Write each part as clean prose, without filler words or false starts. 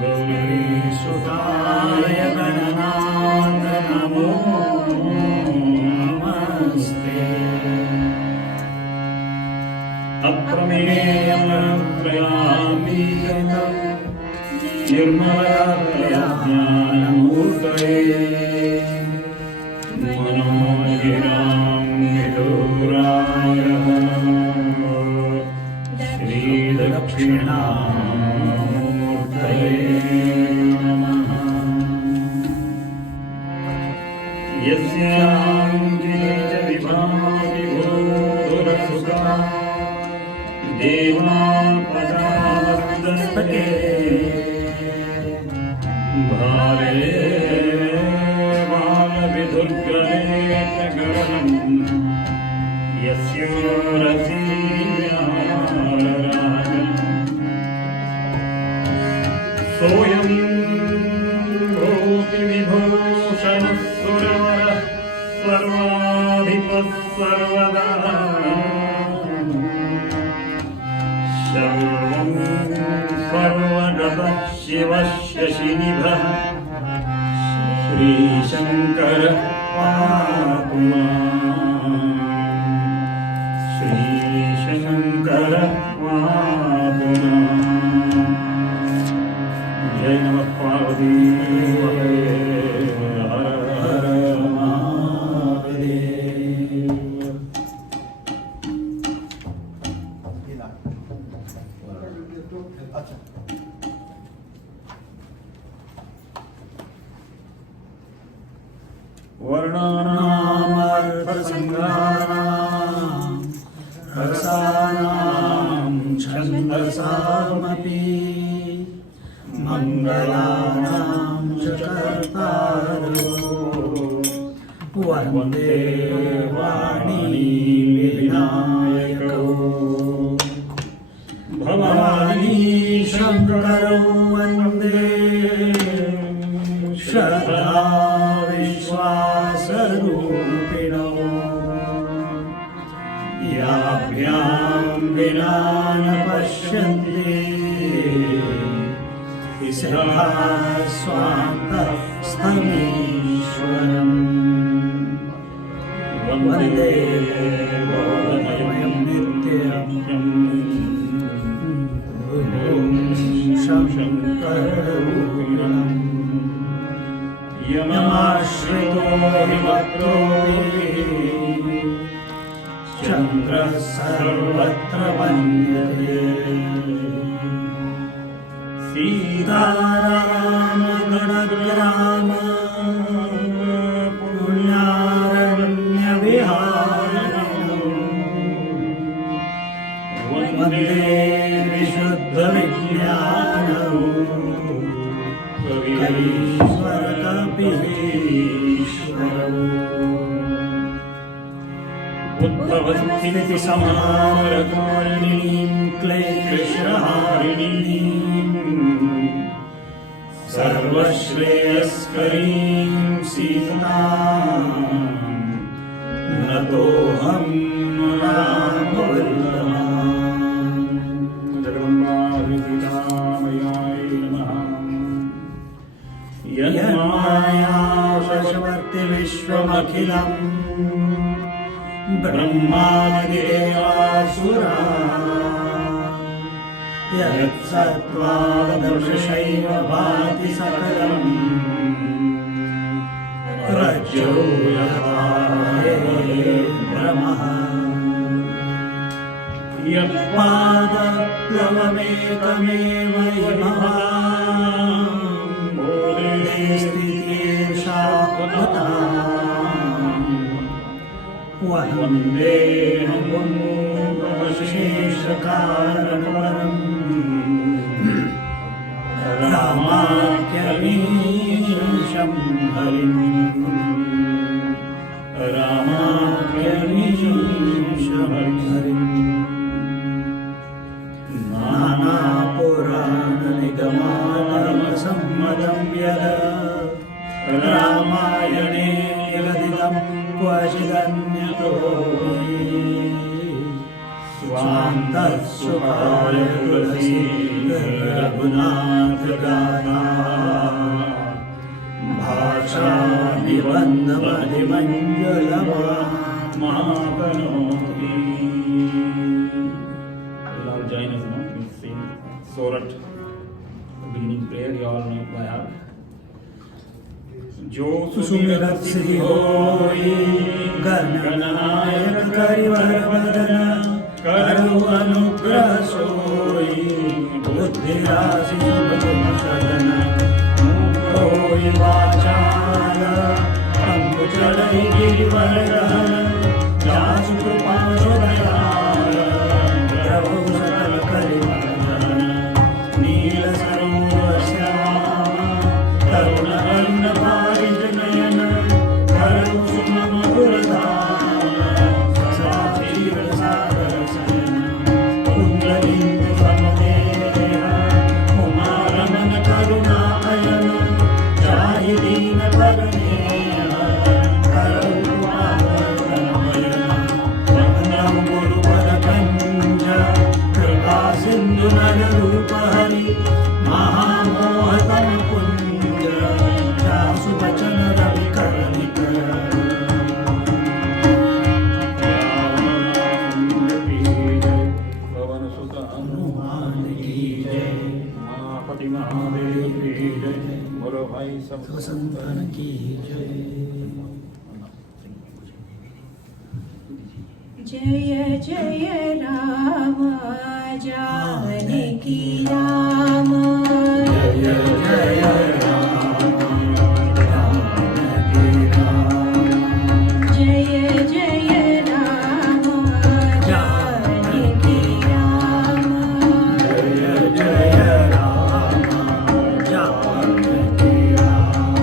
गौरीसुताय गणनाथ नमो नमस्ते। अप्रमेयं प्रयामीयतं निर्मलया ज्ञानमूर्तये मनोगिरां विदुराय श्रीदक्षिणामूर्तये नमः। यस्यां गिरिजविभागिभूतुरसुखा देवापदावस्तके भारे बालविदुर्गणेशगणं यस्योरसि व्यालराजन् सोऽयं भूति विभूषणः सुरवरः सर्वाधिपः सर्वदा सर्वं सर्वगतः शिवः शशिनिभः श्रीशङ्करः पातु माम्। श्रीशङ्करः पातु माम्। जय नमः पार्वतीपतये हर हर महादेव। वर्णानामर्थसङ्ग्रहाणां रसानां छन्दसामपि मङ्गलानां च कर्तारो वन्दे वाणी विनायकौ भवानी शङ्करौ वन्दे श्रद्धा विश्वासरूपिणो याभ्यां विना न पश्यन्ति तिस्रः स्वान्तः स्थमीश्वरम् वन्दे बोधमयं नित्यम् शङ्कररूपिणम् यमाश्रितो विभक्तोऽपि चन्द्रः सर्वत्र वन्द्यते सीतारामगणग्राम पुण्यारण्यविहारिणो वन्दे विशुद्धविज्ञानौ कवीश्वरकपीश्वरौ उद्भवन्तीति समानरकारिणीं क्लेशहारिणीं सर्वश्रेयस्करीं सीतां नतोऽहं रामवल्लभाम्। जगदम्बाभिपितामयाय नमः। यन्माया शशवर्ति विश्वमखिलम् ब्रह्मादिदेवासुरा यत्सत्त्वादर्शैव भाति सकलम् रज्जो यथा भ्रमः यत्पादप्लवमेकमेव इमां स्थितिर्षापता वन्देऽहं शेषकारणवरम् रामाख्यमीशं हरिम् रामाख्यमीशं हरिम् नानापुराणनिगमानमसम्मतं यद् रामायणे ललितं क्वचिदन्यतो स्वान्तः सुखाय तुलसी रघुनाथ गाथा भाषा निबन्धमधिमञ्जलमापनोति. All join us now. We sing Sorat, beginning prayer. You all know by heart. जो सुमिरत सिद्धि होई गणनायक करिवर वदन करु अनुग्रह सोई बुद्धि राशि गुण सदन मुख होई वाचाल अंग चढ़ई गिरिवर रहन जासु कृपा दयाल प्रभु सकल करिवर धन नील सरोवर श्याम करुण अरुण पारिज नयन करु सुमन गुरधाम साक्षीर सागर सयन कुंडलिंग समदेह उमारमन करुणा अयन जाहि दीन परमेह करु पावनमयन वंदनं गुरुवर कंज कृपा सिंधु नर रूप हरि महामोहतम कुंज जासु वचन रवि कर्णिक पवन सुत हनुमान की जय महापति महादेव की जय बोलो भाई सब संतन की जय. जय जय राम जानकी राम जय जय राम जानकी राम जय जय राम जानकी राम जय जय राम जानकी राम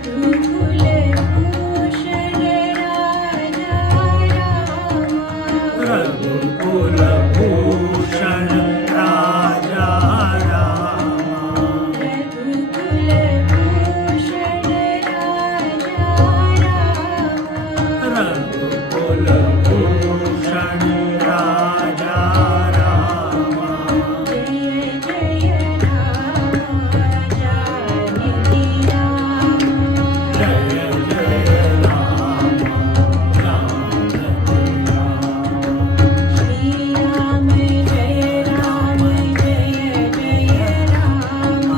रघुकुल भूषण राजा राम रघुकुल भूषण राजा राम रघुकुल भूषण राजा राम रघुकुल भूषण राजा राम जय जय राम जानकी राम जय जय राम जानकी राम श्री राम जय राम जय जय राम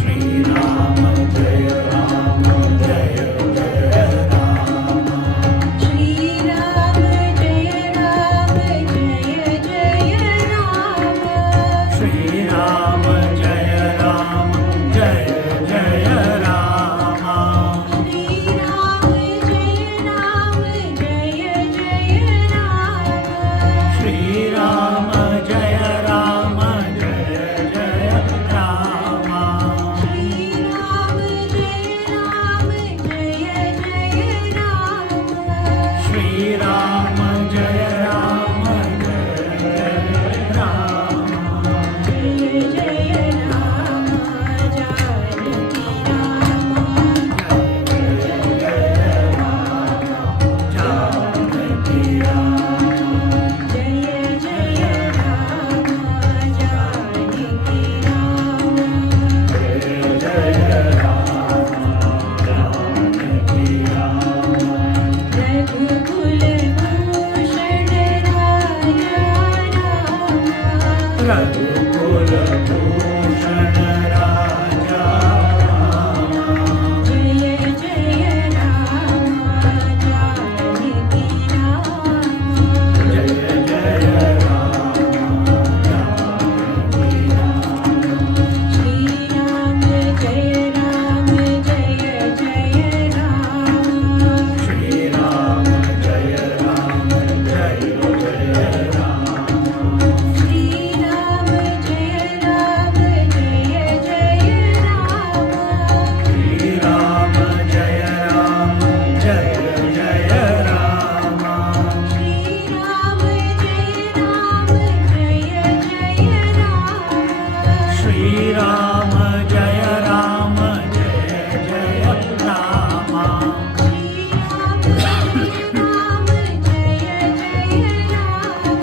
श्री राम जय राम जय जय राम श्री राम जय राम जय जय राम श्री राम जय राम जय जय राम श्री राम जय राम जय जय राम श्री राम जय राम जय जय राम श्री राम जय राम जय जय राम श्री राम जय राम जय जय राम जय जय राम जानकी राम जानकी राम जय जय राम जानकी राम जय जय राम जानकी राम रघुकुल भूषण राजा राम रघुकुल भूषण राजा राम जय जय राम जानकी राम जय जय राम जानकी राम श्री राम जय राम जय जय राम श्री राम जय राम जय जय राम श्री राम जय राम जय जय राम श्री राम जय राम जय जय राम श्री राम जय राम जय जय राम श्री राम जय राम जय जय राम श्री राम जय राम जय जय राम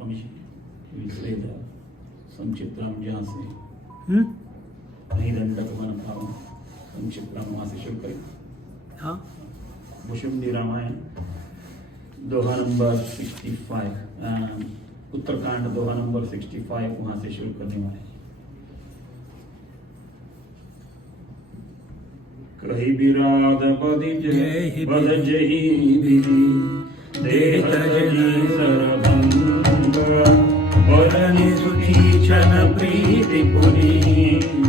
स्वामी जी विसरे था संक्षिप्त राम जहाँ से नहीं दंडक मन भाव संक्षिप्त राम वहाँ से शुरू करें। हाँ भुषुंडी रामायण दोहा नंबर 65 उत्तरकांड दोहा नंबर 65 वहाँ से शुरू करने वाले। कही विराध बदि जय बद जही विधि देह जनी सरभंग वरनि सुखी छन प्रीति पुनि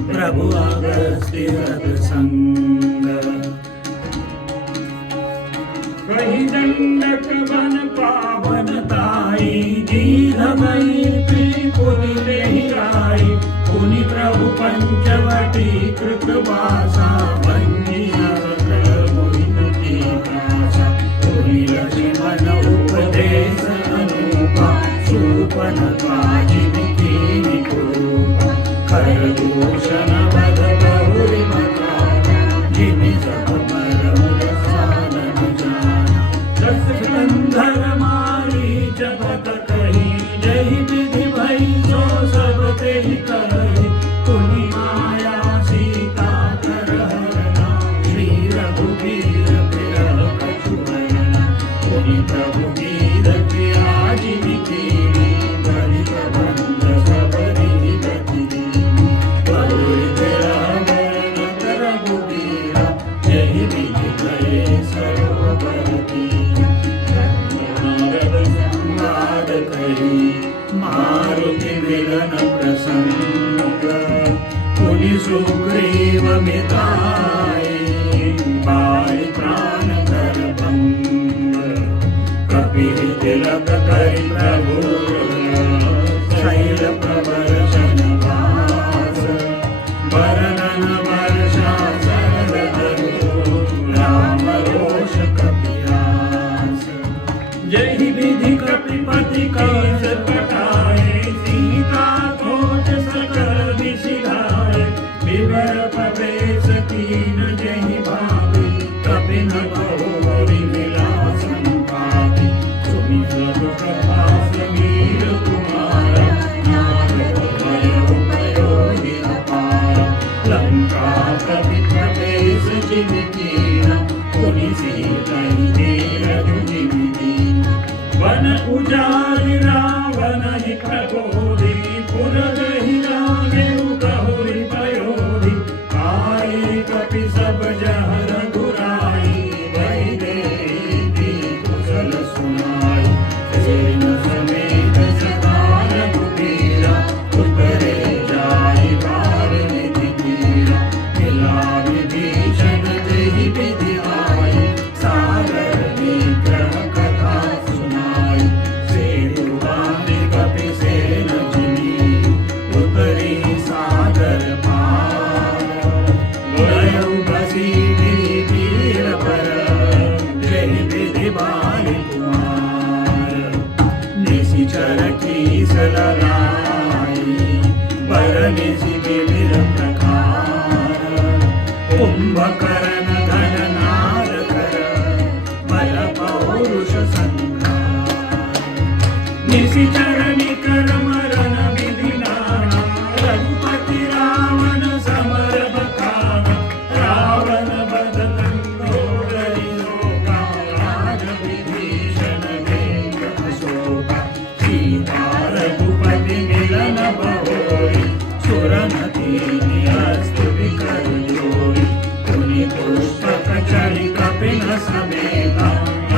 प्रभु अगस्त्य सत्संग कही दंडक बन पावन ताई दीन भई पुनि देहि आई पुनि प्रभु पंचवटी कृत वासा लक्ष्मण उपदेश अनुपा सुपन काजिनि कीनि कुरूपा खरदूषण वद बहुरि मकाना जिमि सब मरमुर सानन जाना दस कंधर मारी जपत कही जहि विधि भई सो सब तेहि कही पुनि माया सीता कर हरना श्री रघुवीर बिरह कछु हरना पुनि प्रभु गीत किया जिनि कीनी बलि प्रबंध सबरि गति दीनी बहुरि बिरह बरन कर रघुवीरा जहि विधि भये सरोवर तीरा नारद संवाद करी मारुति मिलन प्रसंग पुनि सुग्रीव मिताई बारि प्राण कर भंग कपिल तिलक करि प्रभु शैल प्रवर्षन वास वरनन वर्षा सरल धनु राम रोष कपियास जहि विधि कपिपति कैस पठाए सीता खोट सकल विसिधाए विवर प्रवेश कीन जहि भावे कपिन बहुरि विलासन पावे सुमि सब प्रभास वीर कुमारा नारद भयो उपयोगी अपारा लंका कपि प्रवेश जिनि कीना पुनि सीतहि देह जुझि दीना वन उजारि रावण हि प्रबोधि पुर जहि लागे बहुरि पयोधि आए कपि सब जह रघुराई भई देवी कुशल सुनाई सेन समेत सदा रघुबीरा उतरे जाई बार निधि कीरा मिला विभीषण देहि विधि आई सागर निग्रह कथा सुनाई सेतु बांधि कपि सेन जिनी उतरी सागर पार गयउ बसीठी वीर पर जहि विधि बारि कुमार निशिचर की सलराई बर निशि विविध प्रकार कुंभकर्ण धन नार कर बल पौरुष संघार निशिचर निकर मरण विधि नाना रघुपति रावण समर बखाना रावण बध कंदोदरि लोका राज विभीषण वेग अशोका सीता रघुपति मिलन बहोरि सुरनति हस्त विकर जोरि पुनि पुष्पक चढ़ि कपिन समेता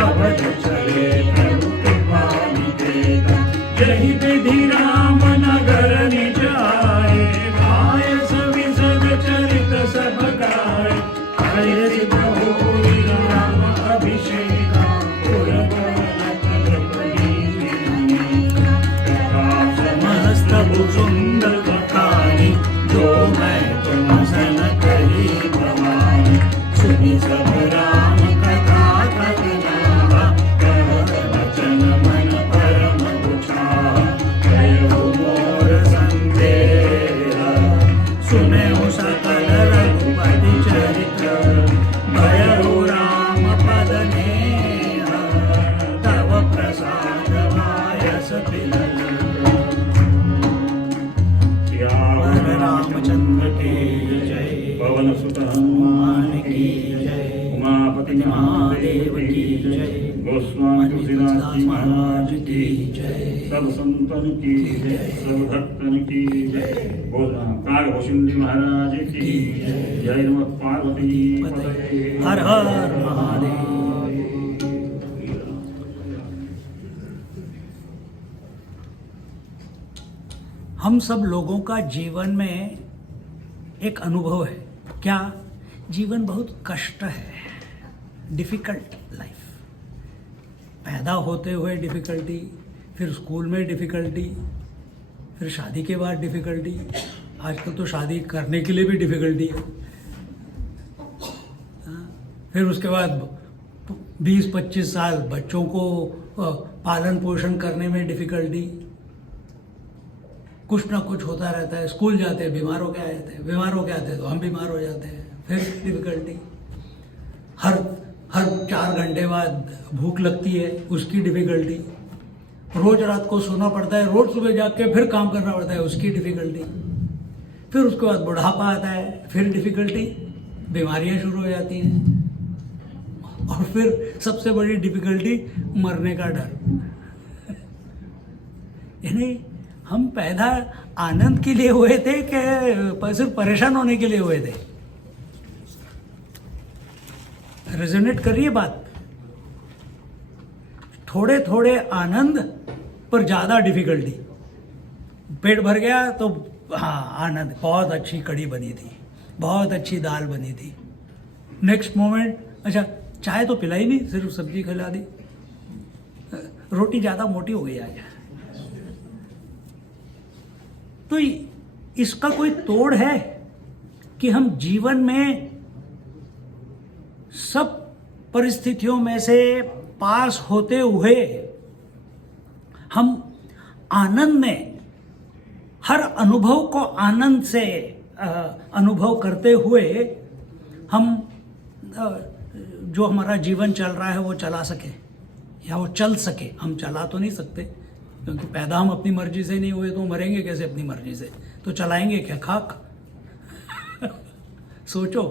अवध चले प्रभु कृपा निकेता जहि विधि राम नगर निज आए भायस विशद चरित सब गाए हरि बहुरि राम अभिषेका पुर भवनत द्रौपदी समस्त भुजुंड बखानी जो मैं तुम सन कही भवानी सुनि सब राम कथा कथनावा कहत वचन मन परम उछावा कयो मोर जी महाराज की जय, सब संतन की जय, सब भक्तन की जय, काग जी महाराज की जय। नमः पार्वती पतये। हर हर महादेव। हम सब लोगों का जीवन में एक अनुभव है, क्या जीवन बहुत कष्ट है, डिफिकल्ट लाइफ। पैदा होते हुए डिफिकल्टी, फिर स्कूल में डिफिकल्टी, फिर शादी के बाद डिफिकल्टी, आजकल तो शादी करने के लिए भी डिफिकल्टी है। फिर उसके बाद 20-25 साल बच्चों को पालन पोषण करने में डिफिकल्टी, कुछ ना कुछ होता रहता है। स्कूल जाते हैं, बीमार होके आ जाते हैं, बीमार होके आते हैं तो हम बीमार हो जाते हैं, फिर डिफिकल्टी। हर 4 घंटे बाद भूख लगती है, उसकी डिफिकल्टी। रोज रात को सोना पड़ता है, रोज सुबह जाग के फिर काम करना पड़ता है, उसकी डिफिकल्टी। फिर उसके बाद बुढ़ापा आता है, फिर डिफिकल्टी, बीमारियां शुरू हो जाती हैं, और फिर सबसे बड़ी डिफिकल्टी मरने का डर। यानी हम पैदा आनंद के लिए हुए थे कि सिर्फ परेशान होने के लिए हुए थे? रेजोनेट कर रही है बात? थोड़े थोड़े आनंद पर ज्यादा डिफिकल्टी। पेट भर गया तो हाँ आनंद, बहुत अच्छी कड़ी बनी थी, बहुत अच्छी दाल बनी थी। नेक्स्ट मोमेंट, अच्छा चाय तो पिलाई नहीं, सिर्फ सब्जी खिला दी, रोटी ज्यादा मोटी हो गई आज। तो इसका कोई तोड़ है कि हम जीवन में सब परिस्थितियों में से पास होते हुए हम आनंद में, हर अनुभव को आनंद से अनुभव करते हुए हम जो हमारा जीवन चल रहा है वो चला सके, या वो चल सके। हम चला तो नहीं सकते, क्योंकि पैदा हम अपनी मर्जी से नहीं हुए, तो मरेंगे कैसे अपनी मर्जी से? तो चलाएंगे क्या? खाक। सोचो।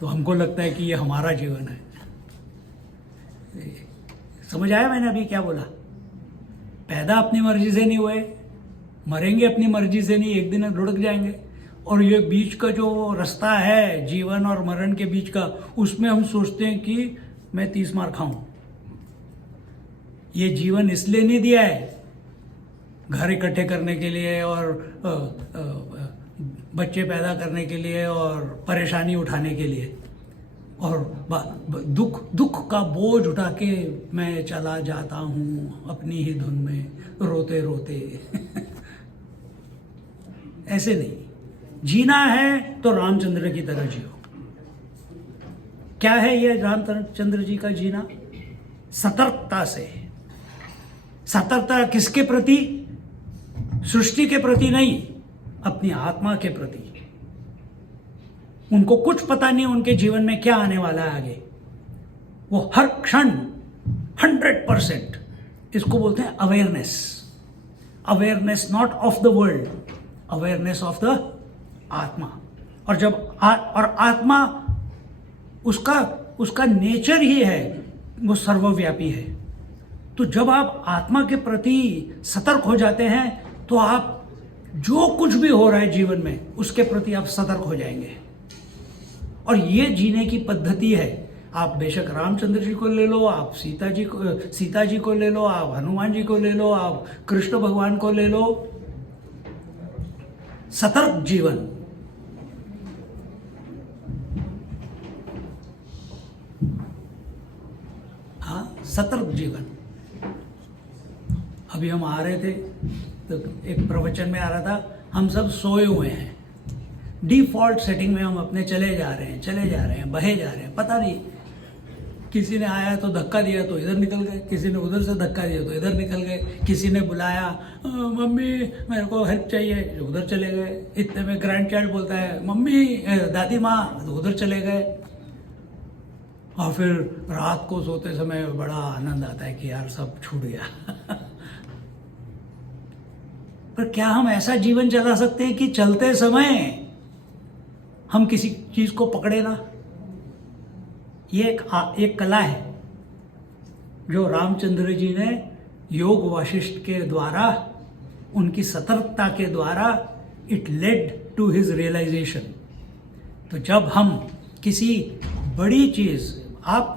तो हमको लगता है कि ये हमारा जीवन है। समझ आया मैंने अभी क्या बोला? पैदा अपनी मर्जी से नहीं हुए, मरेंगे अपनी मर्जी से नहीं, एक दिन लुढ़क जाएंगे। और ये बीच का जो रास्ता है जीवन और मरण के बीच का, उसमें हम सोचते हैं कि मैं 30 मार खाऊं। ये जीवन इसलिए नहीं दिया है घर इकट्ठे करने के लिए और बच्चे पैदा करने के लिए और परेशानी उठाने के लिए, और दुख का बोझ उठा के मैं चला जाता हूं अपनी ही धुन में रोते रोते। ऐसे नहीं जीना है, तो रामचंद्र की तरह जियो। क्या है ये रामचंद्र जी का जीना? सतर्कता से। सतर्कता किसके प्रति? सृष्टि के प्रति नहीं, अपनी आत्मा के प्रति। उनको कुछ पता नहीं उनके जीवन में क्या आने वाला है आगे। वो हर क्षण 100%, इसको बोलते हैं awareness. Awareness not of the world, awareness of the atma. और जब और आत्मा, उसका नेचर ही है, वो सर्वव्यापी है। तो जब आप आत्मा के प्रति सतर्क हो जाते हैं, तो आप जो कुछ भी हो रहा है जीवन में, उसके प्रति आप सतर्क हो जाएंगे। और ये जीने की पद्धति है। आप बेशक रामचंद्र जी को ले लो, आप सीता जी को ले लो, आप हनुमान जी को ले लो, आप कृष्ण भगवान को ले लो। सतर्क जीवन। हाँ, सतर्क जीवन। अभी हम आ रहे थे तो एक प्रवचन में आ रहा था, हम सब सोए हुए हैं, डिफॉल्ट सेटिंग में हम अपने चले जा रहे हैं, बहे जा रहे हैं, पता नहीं किसी ने आया तो धक्का दिया तो इधर निकल गए, किसी ने उधर से धक्का दिया तो इधर निकल गए, किसी ने बुलाया मम्मी मेरे को हेल्प चाहिए, उधर चले गए। इतने में ग्रैंड चाइल्ड बोलता है मम्मी दादी माँ, तो उधर चले गए। और फिर रात को सोते समय बड़ा आनंद आता है कि यार सब छूट गया। पर क्या हम ऐसा जीवन चला सकते हैं कि चलते समय हम किसी चीज को पकड़े ना? ये एक कला है। जो रामचंद्र जी ने योग वाशिष्ठ के द्वारा, उनकी सतर्कता के द्वारा, it led to his realisation. तो जब हम किसी बड़ी चीज, आप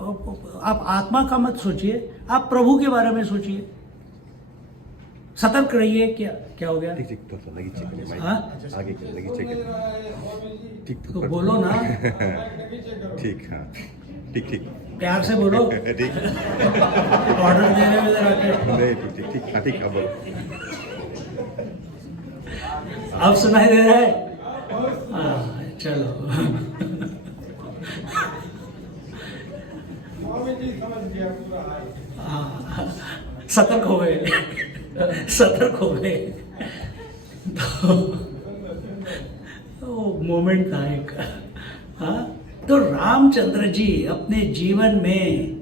आत्मा का मत सोचिए, आप प्रभु के बारे में सोचिए, सतर्क रहिए। क्या हो गया? हाँ? तो बोलो ना, ठीक, हाँ, ठीक प्यार से बोलो। ठीक ऑर्डर दे रहे हो इधर आके। नहीं, ठीक, अब बोलो। अब सुनाई दे रहा है? हाँ, चलो। हाँ, सतर्क हो गए। तो मोमेंट था एक। हाँ, तो रामचंद्र जी अपने जीवन में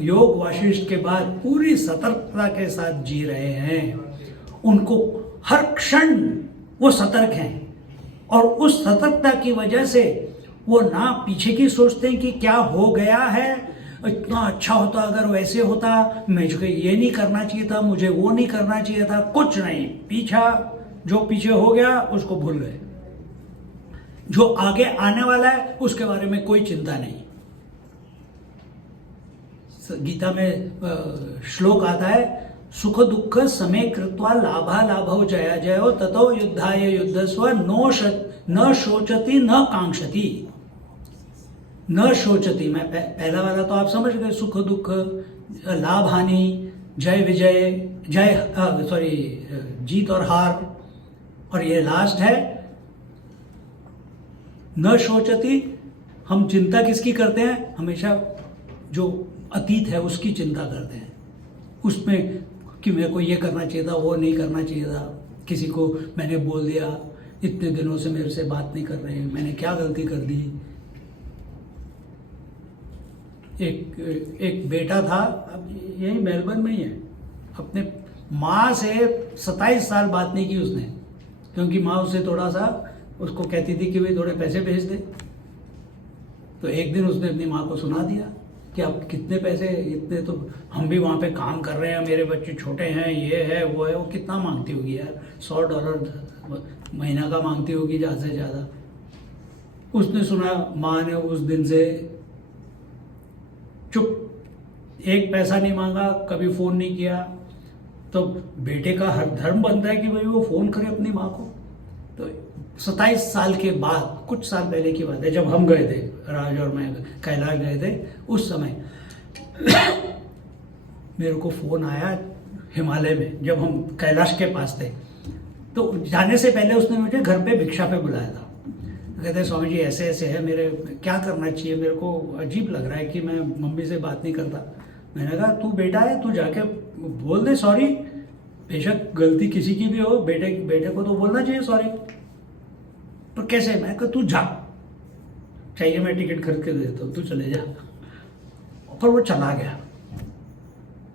योग वाशिष्ठ के बाद पूरी सतर्कता के साथ जी रहे हैं। उनको हर क्षण वो सतर्क हैं, और उस सतर्कता की वजह से वो ना पीछे की सोचते हैं कि क्या हो गया है, इतना अच्छा होता अगर वैसे होता, मुझे ये नहीं करना चाहिए था, मुझे वो नहीं करना चाहिए था, कुछ नहीं। जो पीछे हो गया उसको भूल गए। जो आगे आने वाला है उसके बारे में कोई चिंता नहीं। गीता में श्लोक आता है, सुख दुख समे कृत्वा लाभा लाभौ जया जयो ततो युद्धाय युद्धस्व न शोचति न कांक्षति। न शोचति, मैं पहला वाला तो आप समझ गए, सुख दुख, लाभ हानि, जय विजय, जीत और हार। और ये लास्ट है न शोचति। हम चिंता किसकी करते हैं? हमेशा जो अतीत है उसकी चिंता करते हैं, उसमें कि मेरे को ये करना चाहिए था, वो नहीं करना चाहिए था, किसी को मैंने बोल दिया, इतने दिनों से मेरे से बात नहीं कर रहे, मैंने क्या गलती कर दी। एक बेटा था, अब यही मेलबर्न में ही है, अपने माँ से 27 साल बात नहीं की उसने, क्योंकि माँ उससे थोड़ा सा उसको कहती थी कि भाई थोड़े पैसे भेज दे। तो एक दिन उसने अपनी माँ को सुना दिया कि आप कितने पैसे, इतने तो हम भी वहाँ पे काम कर रहे हैं, मेरे बच्चे छोटे हैं, ये है वो है। वो कितना मांगती होगी यार, $100 महीना का मांगती होगी ज़्यादा से ज़्यादा। उसने सुना, माँ ने उस दिन से चुप, एक पैसा नहीं मांगा, कभी फ़ोन नहीं किया। तो बेटे का हर धर्म बनता है कि भाई वो फ़ोन करे अपनी माँ को। तो 27 साल के बाद, कुछ साल पहले की बात है, जब हम गए थे, राज और मैं कैलाश गए थे, उस समय मेरे को फ़ोन आया हिमालय में, जब हम कैलाश के पास थे। तो जाने से पहले उसने मुझे घर पे भिक्षा पे बुलाया था। कहते स्वामी जी ऐसे ऐसे है, मेरे क्या करना चाहिए, मेरे को अजीब लग रहा है कि मैं मम्मी से बात नहीं करता। मैंने कहा तू बेटा है, तू जाके बोल दे सॉरी, बेशक गलती किसी की भी हो, बेटे को तो बोलना चाहिए सॉरी। पर कैसे? मैं कहा तू जा, चाहिए मैं टिकट खरीद के देता हूँ, तू चले जा। पर वो चला गया।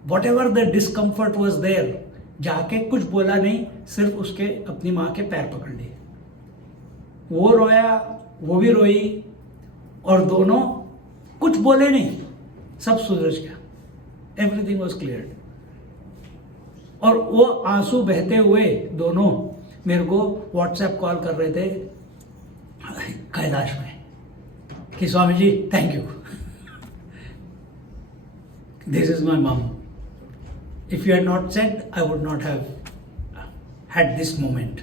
Whatever the discomfort was there, जाके कुछ बोला नहीं, सिर्फ उसके अपनी माँ के पैर पकड़ लिए। वो रोया, वो भी रोई, और दोनों कुछ बोले नहीं, सब सुधर गया, एवरीथिंग वॉज क्लियर। और वो आंसू बहते हुए दोनों मेरे को व्हाट्सएप कॉल कर रहे थे कैलाश में कि Swami ji thank you, this is my mum, if you had not said I would not have had this moment.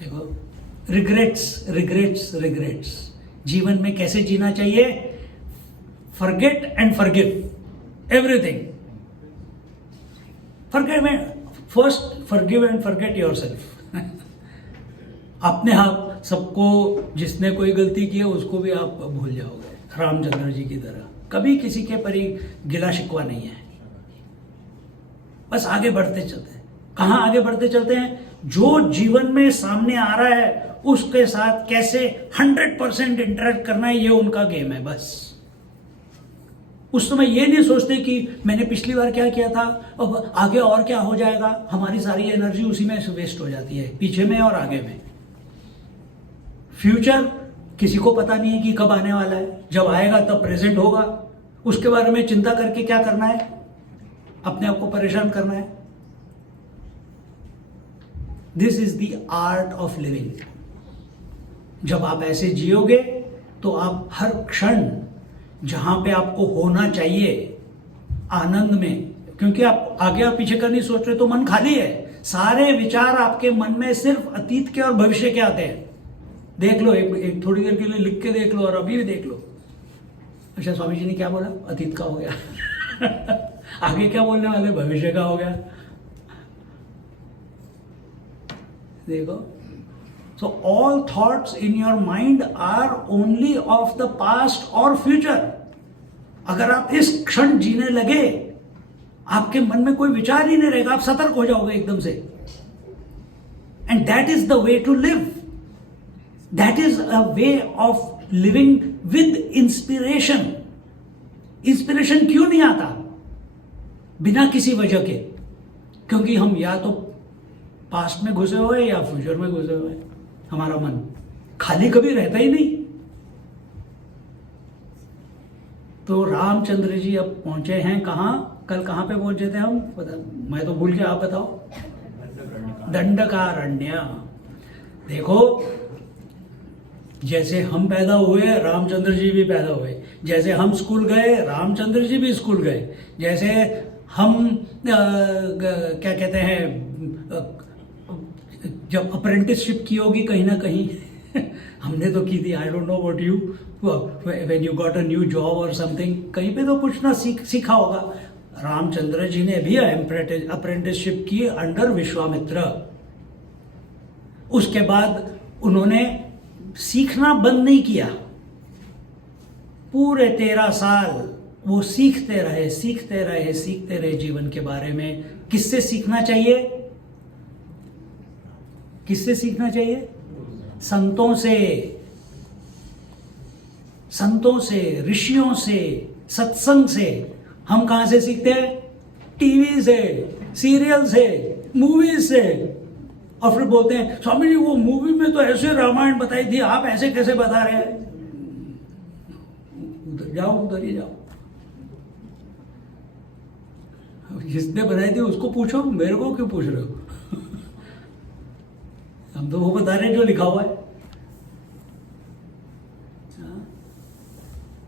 देखो, रिग्रेट्स जीवन में कैसे जीना चाहिए? Forget and forgive everything. First forgive and forget yourself. अपने आप सबको, जिसने कोई गलती की है उसको भी आप भूल जाओगे, रामचंद्र जी की तरह। कभी किसी के परी गिला शिकवा नहीं है, बस आगे बढ़ते चलते हैं। कहाँ आगे बढ़ते चलते हैं? जो जीवन में सामने आ रहा है उसके साथ कैसे 100% इंटरेक्ट करना है, ये उनका गेम है बस। उस समय ये नहीं सोचते कि मैंने पिछली बार क्या किया था, अब आगे और क्या हो जाएगा। हमारी सारी एनर्जी उसी में वेस्ट हो जाती है, पीछे में और आगे में। फ्यूचर किसी को पता नहीं है कि कब आने वाला है, जब आएगा तब प्रेजेंट होगा, उसके बारे में चिंता करके क्या करना है? अपने आप को परेशान करना है? This is the art of living. जब आप ऐसे जियोगे तो आप हर क्षण जहां पे आपको होना चाहिए आनंद में, क्योंकि आप आगे और पीछे का नहीं सोच रहे तो मन खाली है। सारे विचार आपके मन में सिर्फ अतीत के और भविष्य के आते हैं। देख लो, एक थोड़ी देर के लिए लिख के देख लो और अभी भी देख लो। अच्छा, स्वामी जी ने क्या बोला? अतीत का हो गया आगे क्या बोलने वाले? भविष्य का हो गया। देखो, so all thoughts in your mind are only of the past और फ्यूचर। अगर आप इस क्षण जीने लगे, आपके मन में कोई विचार ही नहीं रहेगा, आप सतर्क हो जाओगे एकदम से। And that is the way to live. That is a way of living with inspiration. Inspiration क्यों नहीं आता? बिना किसी वजह के, क्योंकि हम या तो पास्ट में घुसे हुए या फ्यूचर में घुसे हुए। हमारा मन खाली कभी रहता ही नहीं। तो रामचंद्र जी अब पहुंचे हैं कहां? कल कहां पे पहुंचे थे हम? पता, मैं तो भूल गया, आप बताओ। दंडकारण्य। देखो, जैसे हम पैदा हुए रामचंद्र जी भी पैदा हुए, जैसे हम स्कूल गए रामचंद्र जी भी स्कूल गए, जैसे हम क्या कहते हैं, जब अप्रेंटिसशिप की होगी कहीं ना कहीं हमने तो की थी। I don't know what you, when you got a new job और समथिंग, कहीं पे तो कुछ ना सीखा होगा। रामचंद्र जी ने भी अप्रेंटिसशिप की अंडर विश्वामित्र। उसके बाद उन्होंने सीखना बंद नहीं किया। पूरे 13 साल वो सीखते रहे जीवन के बारे में। किससे सीखना चाहिए? किससे सीखना चाहिए? संतों से, ऋषियों से, सत्संग से। हम कहां से सीखते हैं? टीवी से, सीरियल से, मूवीज से। और फिर बोलते हैं, स्वामी जी वो मूवी में तो ऐसे रामायण बताई थी, आप ऐसे कैसे बता रहे हैं? उधर ही जाओ। जिसने बनाई थी उसको पूछो, मेरे को क्यों पूछ रहे हो? हम तो वो बता रहे हैं जो लिखा हुआ है।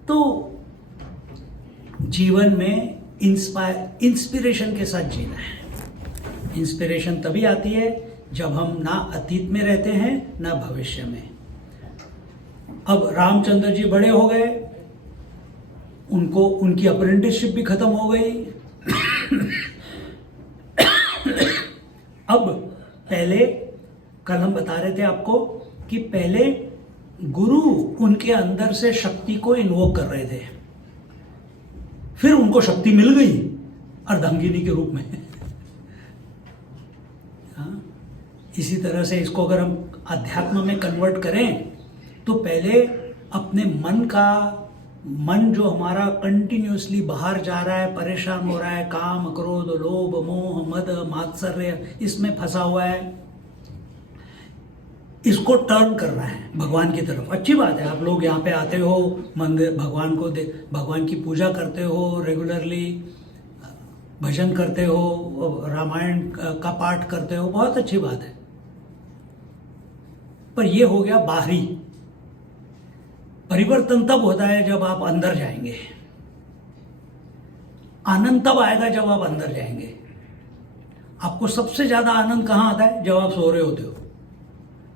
तो जीवन में इंस्पिरेशन के साथ जीना है। इंस्पिरेशन तभी आती है जब हम ना अतीत में रहते हैं ना भविष्य में। अब रामचंद्र जी बड़े हो गए, उनकी अप्रेंटिसशिप भी खत्म हो गई। अब पहले, कल हम बता रहे थे आपको कि पहले गुरु उनके अंदर से शक्ति को इन्वोक कर रहे थे, फिर उनको शक्ति मिल गई अर्धांगिनी के रूप में। हाँ? इसी तरह से इसको अगर हम अध्यात्म में कन्वर्ट करें तो पहले अपने मन जो हमारा कंटिन्यूअसली बाहर जा रहा है, परेशान हो रहा है, काम, क्रोध, लोभ, मोह, मद, मात्सर्य, इसमें फंसा हुआ है, इसको टर्न करना है भगवान की तरफ। अच्छी बात है, आप लोग यहाँ पे आते हो, मंदिर भगवान की पूजा करते हो, रेगुलरली भजन करते हो, रामायण का पाठ करते हो, बहुत अच्छी बात है। पर ये हो गया बाहरी। परिवर्तन तब होता है जब आप अंदर जाएंगे। आनंद तब आएगा जब आप अंदर जाएंगे। आपको सबसे ज्यादा आनंद कहां आता है? जब आप सो रहे होते हो।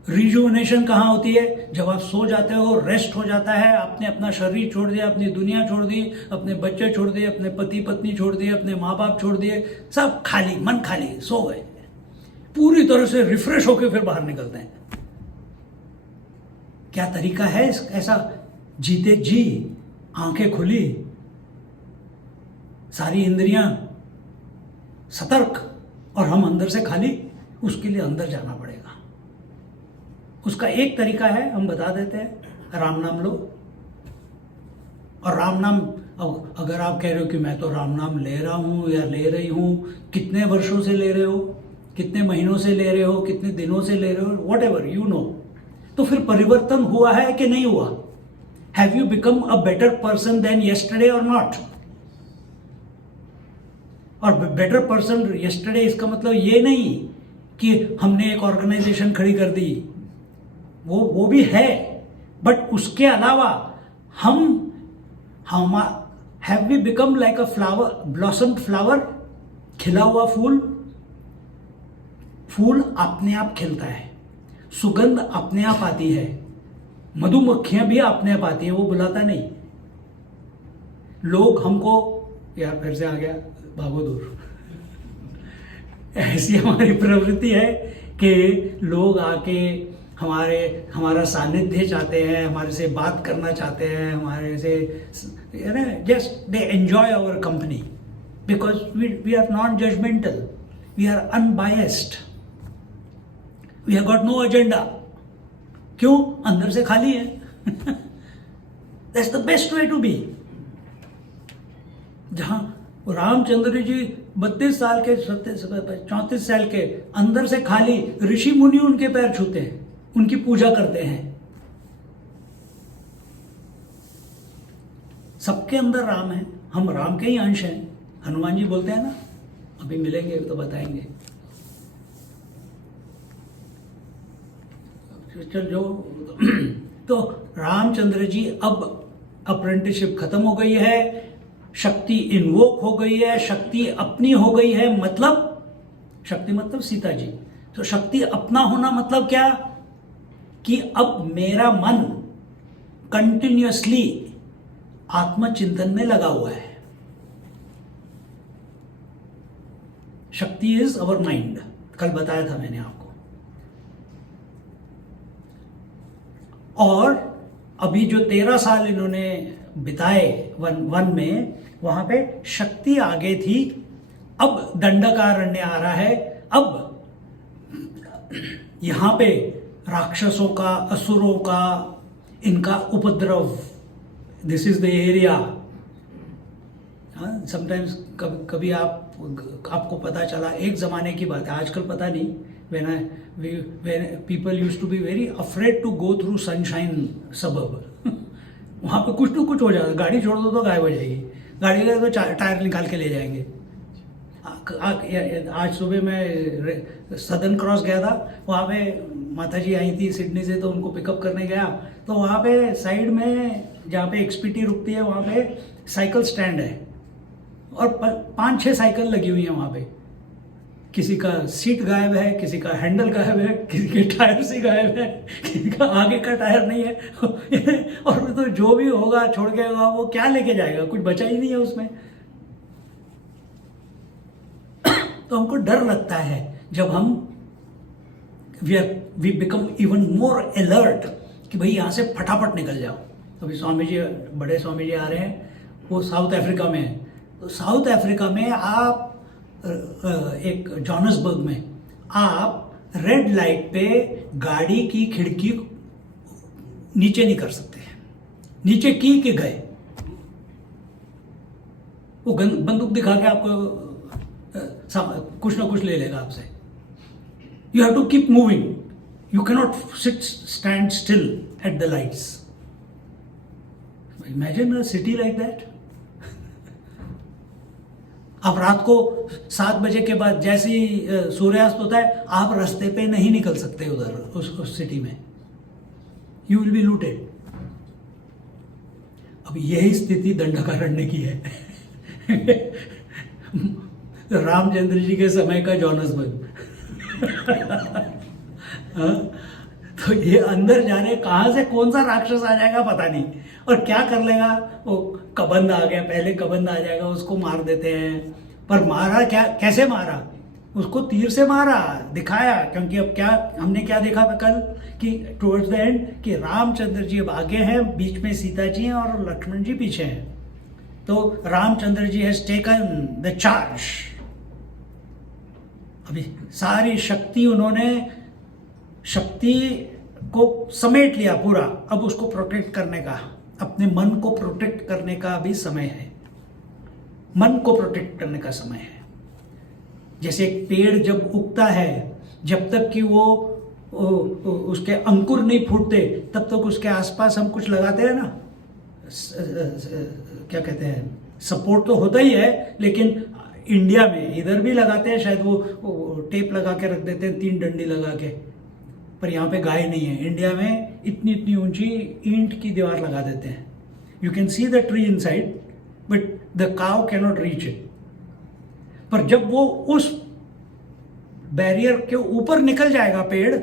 रिजुवनेशन कहां होती है? जब आप सो जाते हो, रेस्ट हो जाता है, आपने अपना शरीर छोड़ दिया, अपनी दुनिया छोड़ दी, अपने बच्चे छोड़ दिए, अपने पति पत्नी छोड़ दिए, अपने माँ बाप छोड़ दिए, सब खाली, मन खाली, सो गए। पूरी तरह से रिफ्रेश होकर फिर बाहर निकलते हैं। क्या तरीका है ऐसा? जीते जी, आंखें खुली, सारी इंद्रियां सतर्क, और हम अंदर से खाली। उसके लिए अंदर जाना पड़ेगा। उसका एक तरीका है, हम बता देते हैं, राम नाम लो। और राम नाम, अगर आप कह रहे हो कि मैं तो राम नाम ले रहा हूं या ले रही हूं, कितने वर्षों से ले रहे हो, कितने महीनों से ले रहे हो, कितने दिनों से ले रहे हो, वॉट एवर यू नो, तो फिर परिवर्तन हुआ है कि नहीं हुआ? Have you become a better person than yesterday और नॉट? और बेटर पर्सन यस्टरडे इसका मतलब ये नहीं कि हमने एक ऑर्गेनाइजेशन खड़ी कर दी, वो भी है, बट उसके अलावा हम have we become like a flower, blossomed flower, खिला हुआ फूल। फूल अपने आप खिलता है, सुगंध अपने आप आती है, मधुमक्खियां भी अपने आप आती है, वो बुलाता नहीं। लोग हमको, यार फिर से आ गया, भागो दूर। ऐसी हमारी प्रवृत्ति है कि लोग आके हमारा सानिध्य चाहते हैं, हमारे से बात करना चाहते हैं, हमारे से just they enjoy our company because we are non judgemental, we are unbiased, we have got no agenda. क्यों? अंदर से खाली है। That's the best way to be. जहां रामचंद्र जी 32 साल के 34 साल के अंदर से खाली, ऋषि मुनि उनके पैर छूते हैं, उनकी पूजा करते हैं। सबके अंदर राम है, हम राम के ही अंश हैं। हनुमान जी बोलते हैं ना, अभी मिलेंगे तो बताएंगे। चल जो तो रामचंद्र जी अब अप्रेंटिसशिप खत्म हो गई है, शक्ति इन्वोक हो गई है, शक्ति अपनी हो गई है। मतलब शक्ति मतलब सीता जी। तो शक्ति अपना होना मतलब क्या? कि अब मेरा मन कंटिन्यूअसली आत्मचिंतन में लगा हुआ है। शक्ति इज अवर माइंड, कल बताया था मैंने आपको। और अभी जो 13 साल इन्होंने बिताए वन में, वहां पे शक्ति आगे थी, अब दंडकारण्य आ रहा है। अब यहां पे राक्षसों का, असुरों का, इनका उपद्रव, this is the area. Sometimes कभी आपको पता चला, एक जमाने की बात है, आजकल पता नहीं, when people used to be very afraid to go through sunshine suburb। वहाँ पे कुछ तो कुछ हो जाता, गाड़ी छोड़ दो तो गायब हो जाएगी, गाड़ी का तो टायर निकाल के ले जाएंगे। आज सुबह मैं सदर्न क्रॉस गया था, वहाँ पे माता जी आई थी सिडनी से, तो उनको पिकअप करने गया, तो वहाँ पे साइड में जहाँ पे एक्सपीटी रुकती है, वहाँ पे साइकिल स्टैंड है और 5-6 साइकिल लगी हुई है वहाँ पे। किसी का सीट गायब है, किसी का हैंडल गायब है, किसी के टायर से गायब है, किसी का आगे का टायर नहीं है। और तो जो भी होगा छोड़ के होगा, वो क्या लेके जाएगा? कुछ बचा ही नहीं है उसमें। तो हमको डर लगता है जब हम we become even more alert कि भाई यहाँ से फटाफट निकल जाओ। अभी स्वामी जी, बड़े स्वामी जी आ रहे हैं, वो साउथ अफ्रीका में है। तो साउथ अफ्रीका में आप एक जोहान्सबर्ग में आप रेड लाइट पे गाड़ी की खिड़की नीचे नहीं कर सकते हैं, नीचे की के गए वो बंदूक दिखा के आपको कुछ ना कुछ ले लेगा आपसे। You have to keep moving, you cannot stand still at the lights. Imagine a city like that. आप रात को 7 बजे के बाद जैसे ही सूर्यास्त होता है, आप रास्ते पे नहीं निकल सकते उधर उस सिटी में, यू विल बी लूटेड। अब यही स्थिति दंडकारण्य की है। रामचंद्र जी के समय का जोहान्सबर्ग। तो ये अंदर जाने कहां से कौन सा राक्षस आ जाएगा पता नहीं, और क्या कर लेगा। वो कबंध आ गया, पहले कबंध आ जाएगा, उसको मार देते हैं। पर मारा क्या, कैसे मारा? उसको तीर से मारा, दिखाया। क्योंकि अब क्या हमने क्या देखा कल कि टुवर्ड्स द एंड कि रामचंद्र जी अब आगे हैं, बीच में सीता जी हैं और लक्ष्मण जी पीछे हैं। तो Ramchandra ji has taken the charge. अभी सारी शक्ति, उन्होंने शक्ति को समेट लिया पूरा। अब उसको प्रोटेक्ट करने का, अपने मन को प्रोटेक्ट करने का भी समय है। मन को प्रोटेक्ट करने का समय है। जैसे एक पेड़ जब उगता है, जब तक कि वो उसके अंकुर नहीं फूटते, तब तक उसके आसपास हम कुछ लगाते हैं ना, क्या कहते हैं, सपोर्ट तो होता ही है, लेकिन इंडिया में इधर भी लगाते हैं शायद, वो टेप लगा के रख देते हैं 3 डंडी लगा के, पर यहाँ पे गाय नहीं है। इंडिया में इतनी इतनी ऊंची ईंट की दीवार लगा देते हैं। You can see the tree inside but the cow can not reach it. पर जब वो उस बैरियर के ऊपर निकल जाएगा पेड़,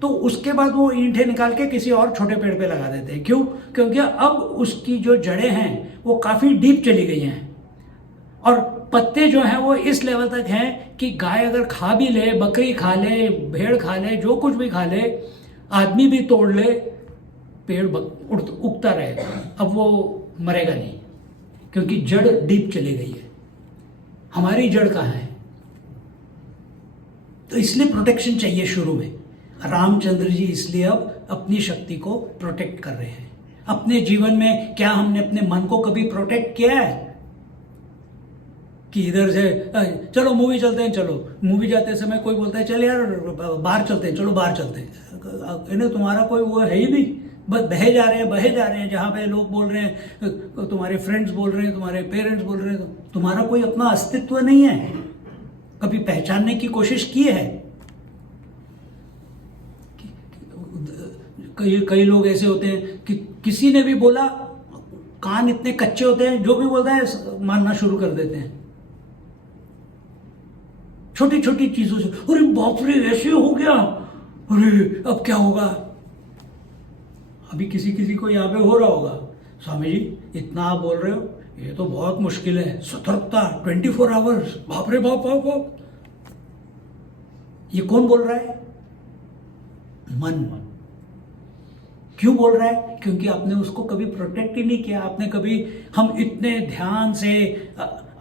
तो उसके बाद वो ईंटें निकाल के किसी और छोटे पेड़ पे लगा देते हैं। क्यों? क्योंकि अब उसकी जो जड़ें हैं वो काफ़ी डीप चली गई हैं, और पत्ते जो हैं वो इस लेवल तक हैं कि गाय अगर खा भी ले, बकरी खा ले, भेड़ खा ले, जो कुछ भी खा ले, आदमी भी तोड़ ले, पेड़ उगता रहेगा। अब वो मरेगा नहीं, क्योंकि जड़ डीप चली गई है। हमारी जड़ कहाँ है? तो इसलिए प्रोटेक्शन चाहिए शुरू में। रामचंद्र जी इसलिए अब अपनी शक्ति को प्रोटेक्ट कर रहे हैं। अपने जीवन में क्या हमने अपने मन को कभी प्रोटेक्ट किया है कि इधर से चलो मूवी चलते हैं, चलो मूवी जाते समय कोई बोलता है चल यार बाहर चलते हैं, चलो बाहर चलते हैं, इन्हें तुम्हारा कोई वो है ही नहीं, बस बहे जा रहे हैं। जहाँ पे लोग बोल रहे हैं, तुम्हारे फ्रेंड्स बोल रहे हैं, तुम्हारे पेरेंट्स बोल रहे हैं, तुम्हारा कोई अपना अस्तित्व नहीं है। कभी पहचानने की कोशिश की है? कई लोग ऐसे होते हैं कि किसी ने भी बोला, कान इतने कच्चे होते हैं, जो भी बोलता है मानना शुरू कर देते हैं। छोटी छोटी चीजों से, अरे बाप रे ऐसे हो गया, अरे अब क्या होगा। अभी किसी को यहाँ पे हो रहा होगा, स्वामी जी इतना आप बोल रहे हो, ये तो बहुत मुश्किल है, सतर्कता 24 आवर्स, बाप रे बाप बाप बाप। ये कौन बोल रहा है? मन। क्यों बोल रहा है? क्योंकि आपने उसको कभी प्रोटेक्ट ही नहीं किया। आपने कभी, हम इतने ध्यान से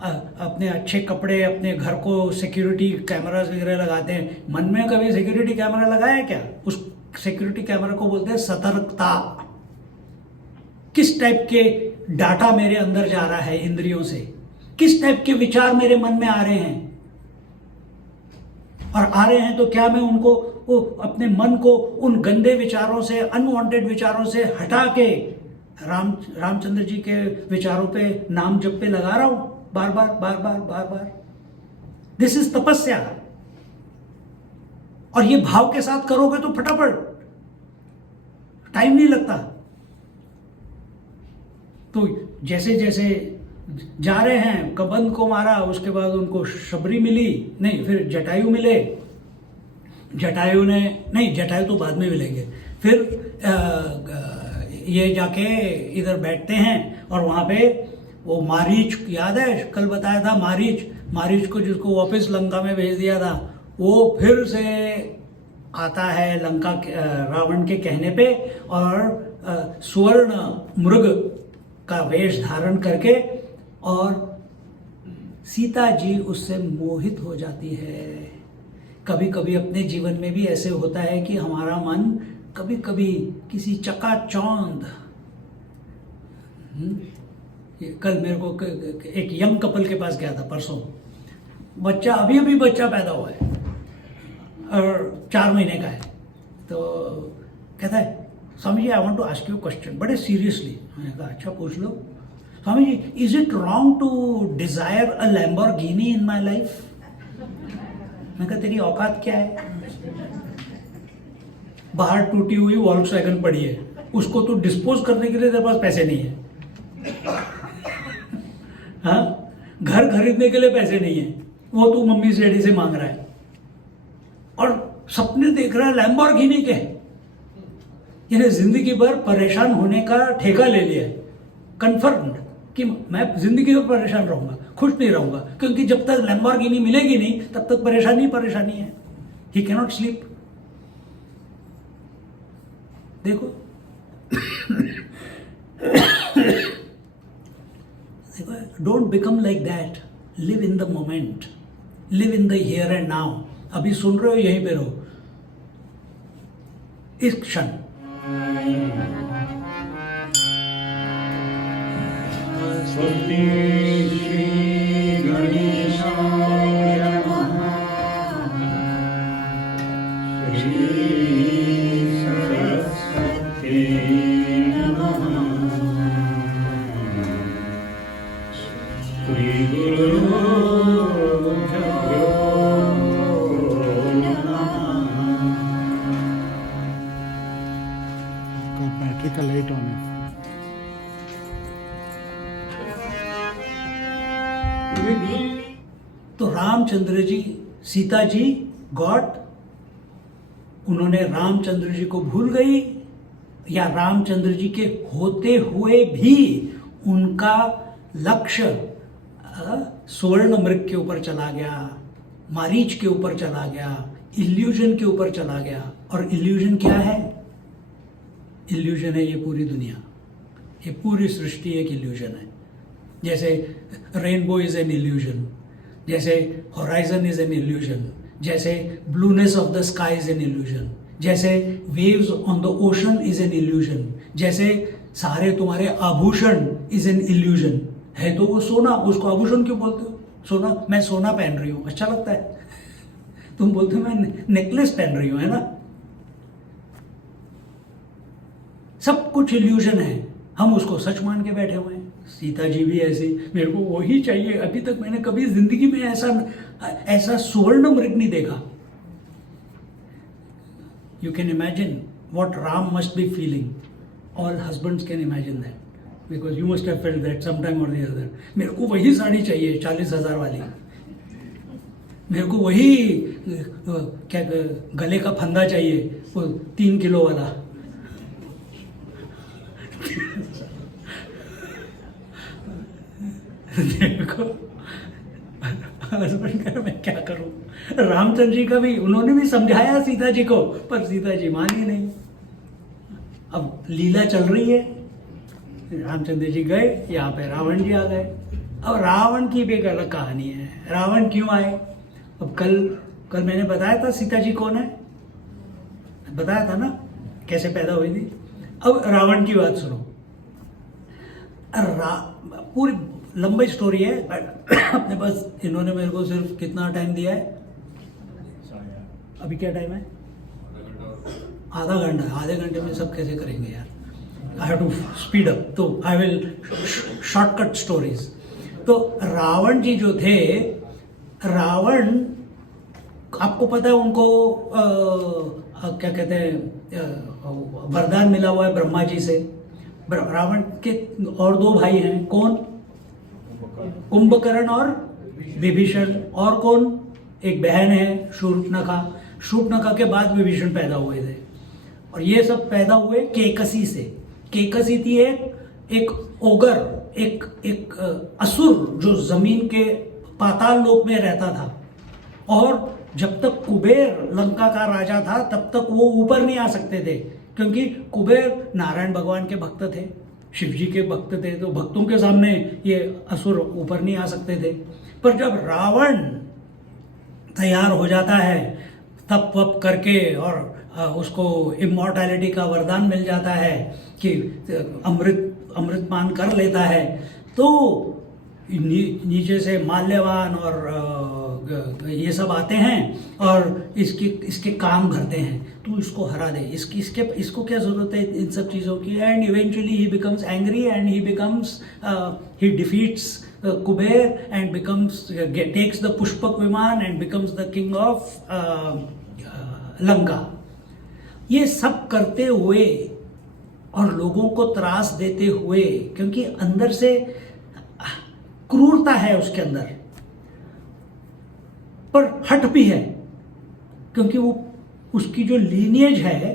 अपने अच्छे कपड़े, अपने घर को सिक्योरिटी कैमरास वगैरह लगाते हैं, मन में कभी सिक्योरिटी कैमरा लगाया क्या? उस सिक्योरिटी कैमरा को बोलते हैं सतर्कता। किस टाइप के डाटा मेरे अंदर जा रहा है इंद्रियों से, किस टाइप के विचार मेरे मन में आ रहे हैं, और आ रहे हैं तो क्या मैं उनको, वो अपने मन को उन गंदे विचारों से, अनवांटेड विचारों से हटा के रामचंद्र जी के विचारों पे, नाम जप पे लगा रहा हूं बार बार। दिस इज तपस्या। और ये भाव के साथ करोगे तो फटाफट, टाइम नहीं लगता। तो जैसे जैसे जा रहे हैं, कबंध को मारा, उसके बाद उनको शबरी मिली, नहीं फिर जटायु मिले, जटायु ने, नहीं जटायु तो बाद में मिलेंगे, फिर ये जाके इधर बैठते हैं, और वहां पे वो मारीच, याद है कल बताया था, मारीच को जिसको वापस लंका में भेज दिया था, वो फिर से आता है लंका, रावण के कहने पे, और स्वर्ण मृग का वेश धारण करके, और सीता जी उससे मोहित हो जाती है। कभी कभी अपने जीवन में भी ऐसे होता है कि हमारा मन कभी कभी किसी चकाचौंध, कल मेरे को एक यंग कपल के पास गया था परसों, बच्चा अभी बच्चा पैदा हुआ है और 4 महीने का है, तो कहता है Swami ji I want to ask you question, बड़े सीरियसली। मैंने कहा अच्छा पूछ लो। Swami ji is it wrong to desire a Lamborghini in my life? मैं कहा तेरी औकात क्या है? बाहर टूटी हुई वॉल्क्सवैगन पड़ी है, उसको तू डिस्पोज करने के लिए तेरे पास पैसे नहीं है। हाँ, घर खरीदने के लिए पैसे नहीं है, वो तू मम्मी से डैडी से मांग रहा है, और सपने देख रहा है लैम्बोर्गिनी के। यानी जिंदगी भर परेशान होने का ठेका ले लिया है, कन्फर्म्ड कि मैं जिंदगी भर परेशान रहूंगा, खुश नहीं रहूंगा, क्योंकि जब तक लैम्बोर्गिनी मिलेगी नहीं तब तक परेशानी है। He cannot sleep. देखो don't become like that, live in the moment, live in the here and now. अभी सुन रहे हो, यहीं पे रहो, इस क्षण। स्वस्ति श्री गणेशाय नमः। श्री सरस्वती नमः। श्री गुरु सीता जी गॉट, उन्होंने रामचंद्र जी को भूल गई, या रामचंद्र जी के होते हुए भी उनका लक्ष्य स्वर्ण मृग के ऊपर चला गया, मारीच के ऊपर चला गया, इल्यूजन के ऊपर चला गया। और इल्यूजन क्या है? इल्यूजन है ये पूरी दुनिया, ये पूरी सृष्टि एक इल्यूजन है। जैसे रेनबो इज एन इल्यूजन, जैसे होराइजन इज एन इल्यूजन, जैसे blueness of the sky is an illusion, जैसे waves on the ocean is an illusion, जैसे सारे तुम्हारे आभूषण इज एन इल्यूजन। है तो वो सोना, उसको आभूषण क्यों बोलते हो? सोना, मैं सोना पहन रही हूं, अच्छा लगता है। तुम बोलते हो मैं नेकलेस पहन रही हूं, है ना? सब कुछ इल्यूजन है, हम उसको सच मान के बैठे हुए हैं। सीता जी भी ऐसी, मेरे को वही चाहिए। अभी तक मैंने कभी जिंदगी में ऐसा स्वर्ण मृग नहीं देखा। You can imagine what Ram must be feeling. All husbands can imagine that, because you must have felt that sometime or the other. मेरे को वही साड़ी चाहिए 40,000 वाली, मेरे को वही क्या गले का फंदा चाहिए, वो 3 किलो वाला। देखो हस्बैंड का मैं क्या करूं। रामचंद्र जी का भी, उन्होंने भी समझाया सीता जी को, पर सीता जी मानी नहीं। अब लीला चल रही है, रामचंद्र जी गए, यहाँ पे रावण जी आ गए। अब रावण की भी एक अलग कहानी है। रावण क्यों आए? अब कल मैंने बताया था सीता जी कौन है, बताया था ना, कैसे पैदा हुई थी। अब रावण की बात सुनो। पूरी लंबी स्टोरी है, अपने पास इन्होंने मेरे को सिर्फ कितना टाइम दिया है? अभी क्या टाइम है? आधा घंटा। आधे घंटे में सब कैसे करेंगे यार? I have to speed up, तो आई विल शॉर्टकट स्टोरीज। तो रावण जी जो थे, रावण, आपको पता है उनको क्या कहते हैं, वरदान मिला हुआ है ब्रह्मा जी से। रावण के और 2 भाई हैं, कौन? कुंभकर्ण और विभीषण। और कौन? एक बहन है शूर्पणखा। शूर्पणखा के बाद विभीषण पैदा हुए थे। और ये सब पैदा हुए केकसी से। केकसी थी एक ओगर, एक असुर जो जमीन के पाताल लोक में रहता था। और जब तक कुबेर लंका का राजा था तब तक वो ऊपर नहीं आ सकते थे, क्योंकि कुबेर नारायण भगवान के भक्त थे, शिव जी के भक्त थे, तो भक्तों के सामने ये असुर ऊपर नहीं आ सकते थे। पर जब रावण तैयार हो जाता है तप वप करके, और उसको इमॉर्टैलिटी का वरदान मिल जाता है कि अमृत पान कर लेता है, तो नीचे से माल्यवान और ये सब आते हैं और इसके काम करते हैं, तू इसको हरा दे, इसको क्या जरूरत है इन सब चीज़ों की। And eventually he becomes angry and he defeats Kuber and becomes takes the Pushpak Viman and becomes the king of Lanka. ये सब करते हुए और लोगों को त्रास देते हुए, क्योंकि अंदर से क्रूरता है उसके अंदर, पर हट भी है, क्योंकि वो उसकी जो लीनियज है।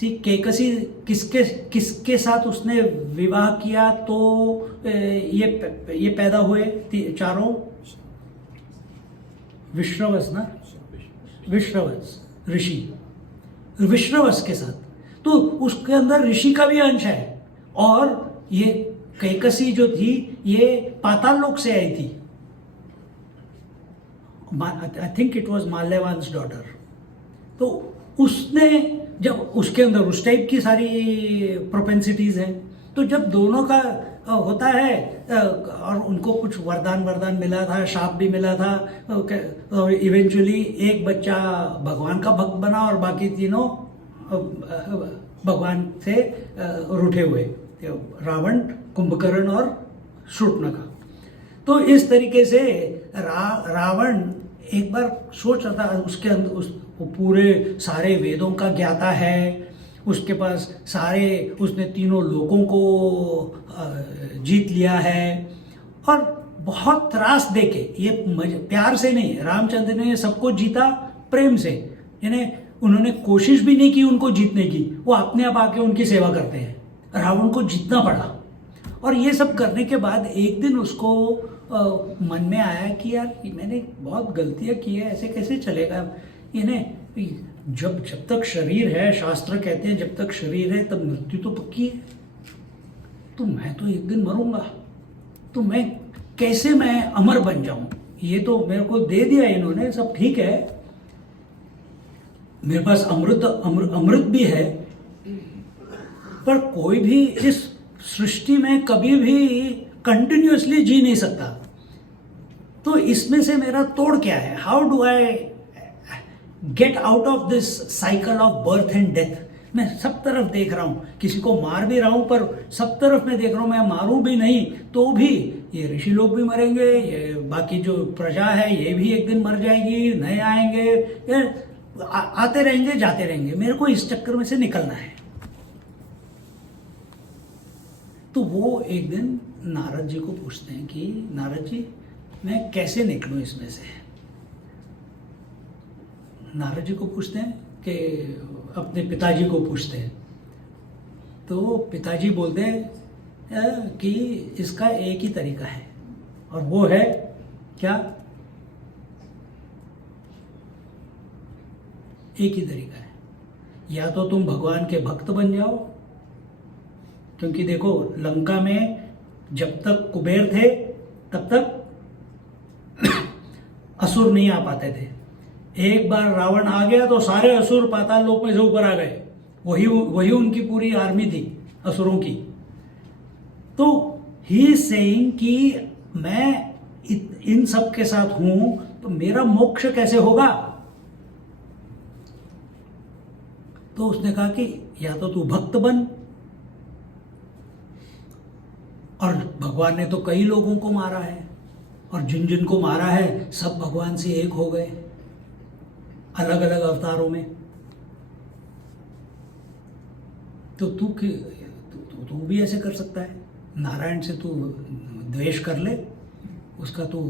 केकसी किसके साथ उसने विवाह किया, तो ये पैदा हुए चारों विश्रवस ना, विश्रवस ऋषि, विश्रवस के साथ। तो उसके अंदर ऋषि का भी अंश है। और ये कैकसी जो थी ये पाताल लोक से आई थी। I think it was Malyavan's daughter. तो उसने जब उसके अंदर उस टाइप की सारी प्रोपेंसिटीज हैं, तो जब दोनों का होता है, और उनको कुछ वरदान मिला था, शाप भी मिला था, और इवेंचुअली एक बच्चा भगवान का भक्त बना और बाकी तीनों भगवान से रूठे हुए, रावण, कुंभकर्ण और शूर्पणखा। तो इस तरीके से रावण एक बार सोच रहा था, उसके अंदर वो पूरे सारे वेदों का ज्ञाता है, उसके पास उसने तीनों लोगों को जीत लिया है, और बहुत त्रास देके, ये प्यार से नहीं, रामचंद्र ने सबको जीता प्रेम से, यानी उन्होंने कोशिश भी नहीं की उनको जीतने की, वो अपने आप आके उनकी सेवा करते हैं। रावण को जीतना पड़ा। और ये सब करने के बाद एक दिन उसको मन में आया कि यार मैंने बहुत गलतियां की है, ऐसे कैसे चलेगा। इन्हें जब तक शरीर है, शास्त्र कहते हैं जब तक शरीर है तब मृत्यु तो पक्की है, तो मैं तो एक दिन मरूंगा, तो मैं कैसे मैं अमर बन जाऊं। ये तो मेरे को दे दिया इन्होंने, सब ठीक है, मेरे पास अमृत भी है, पर कोई भी इस सृष्टि में कभी भी कंटिन्यूअसली जी नहीं सकता। तो इसमें से मेरा तोड़ क्या है? How do I get out of this cycle of birth and death. मैं सब तरफ देख रहा हूँ, किसी को मार भी रहा हूँ, पर सब तरफ मैं देख रहा हूँ, मैं मारूं भी नहीं तो भी ये ऋषि लोग भी मरेंगे, ये बाकी जो प्रजा है ये भी एक दिन मर जाएगी, नए आएंगे, ये आते रहेंगे जाते रहेंगे, मेरे को इस चक्कर में से निकलना है। तो वो एक दिन नारद जी को पूछते हैं कि नारद जी मैं कैसे निकलूं इसमें से। नारद जी को पूछते हैं कि अपने पिताजी को पूछते हैं, तो पिताजी बोलते हैं कि इसका एक ही तरीका है, और वो है क्या? एक ही तरीका है, या तो तुम भगवान के भक्त बन जाओ, क्योंकि देखो लंका में जब तक कुबेर थे तब तक असुर नहीं आ पाते थे। एक बार रावण आ गया तो सारे असुर पाताल लोक में से ऊपर आ गए, वही उनकी पूरी आर्मी थी असुरों की। तो ही इज सेइंग कि मैं इन सब के साथ हूं तो मेरा मोक्ष कैसे होगा। तो उसने कहा कि या तो तू भक्त बन, और भगवान ने तो कई लोगों को मारा है, और जिन जिन को मारा है सब भगवान से एक हो गए अलग अलग अवतारों में। तो तू भी ऐसे कर सकता है, नारायण से तू द्वेष कर ले, उसका तू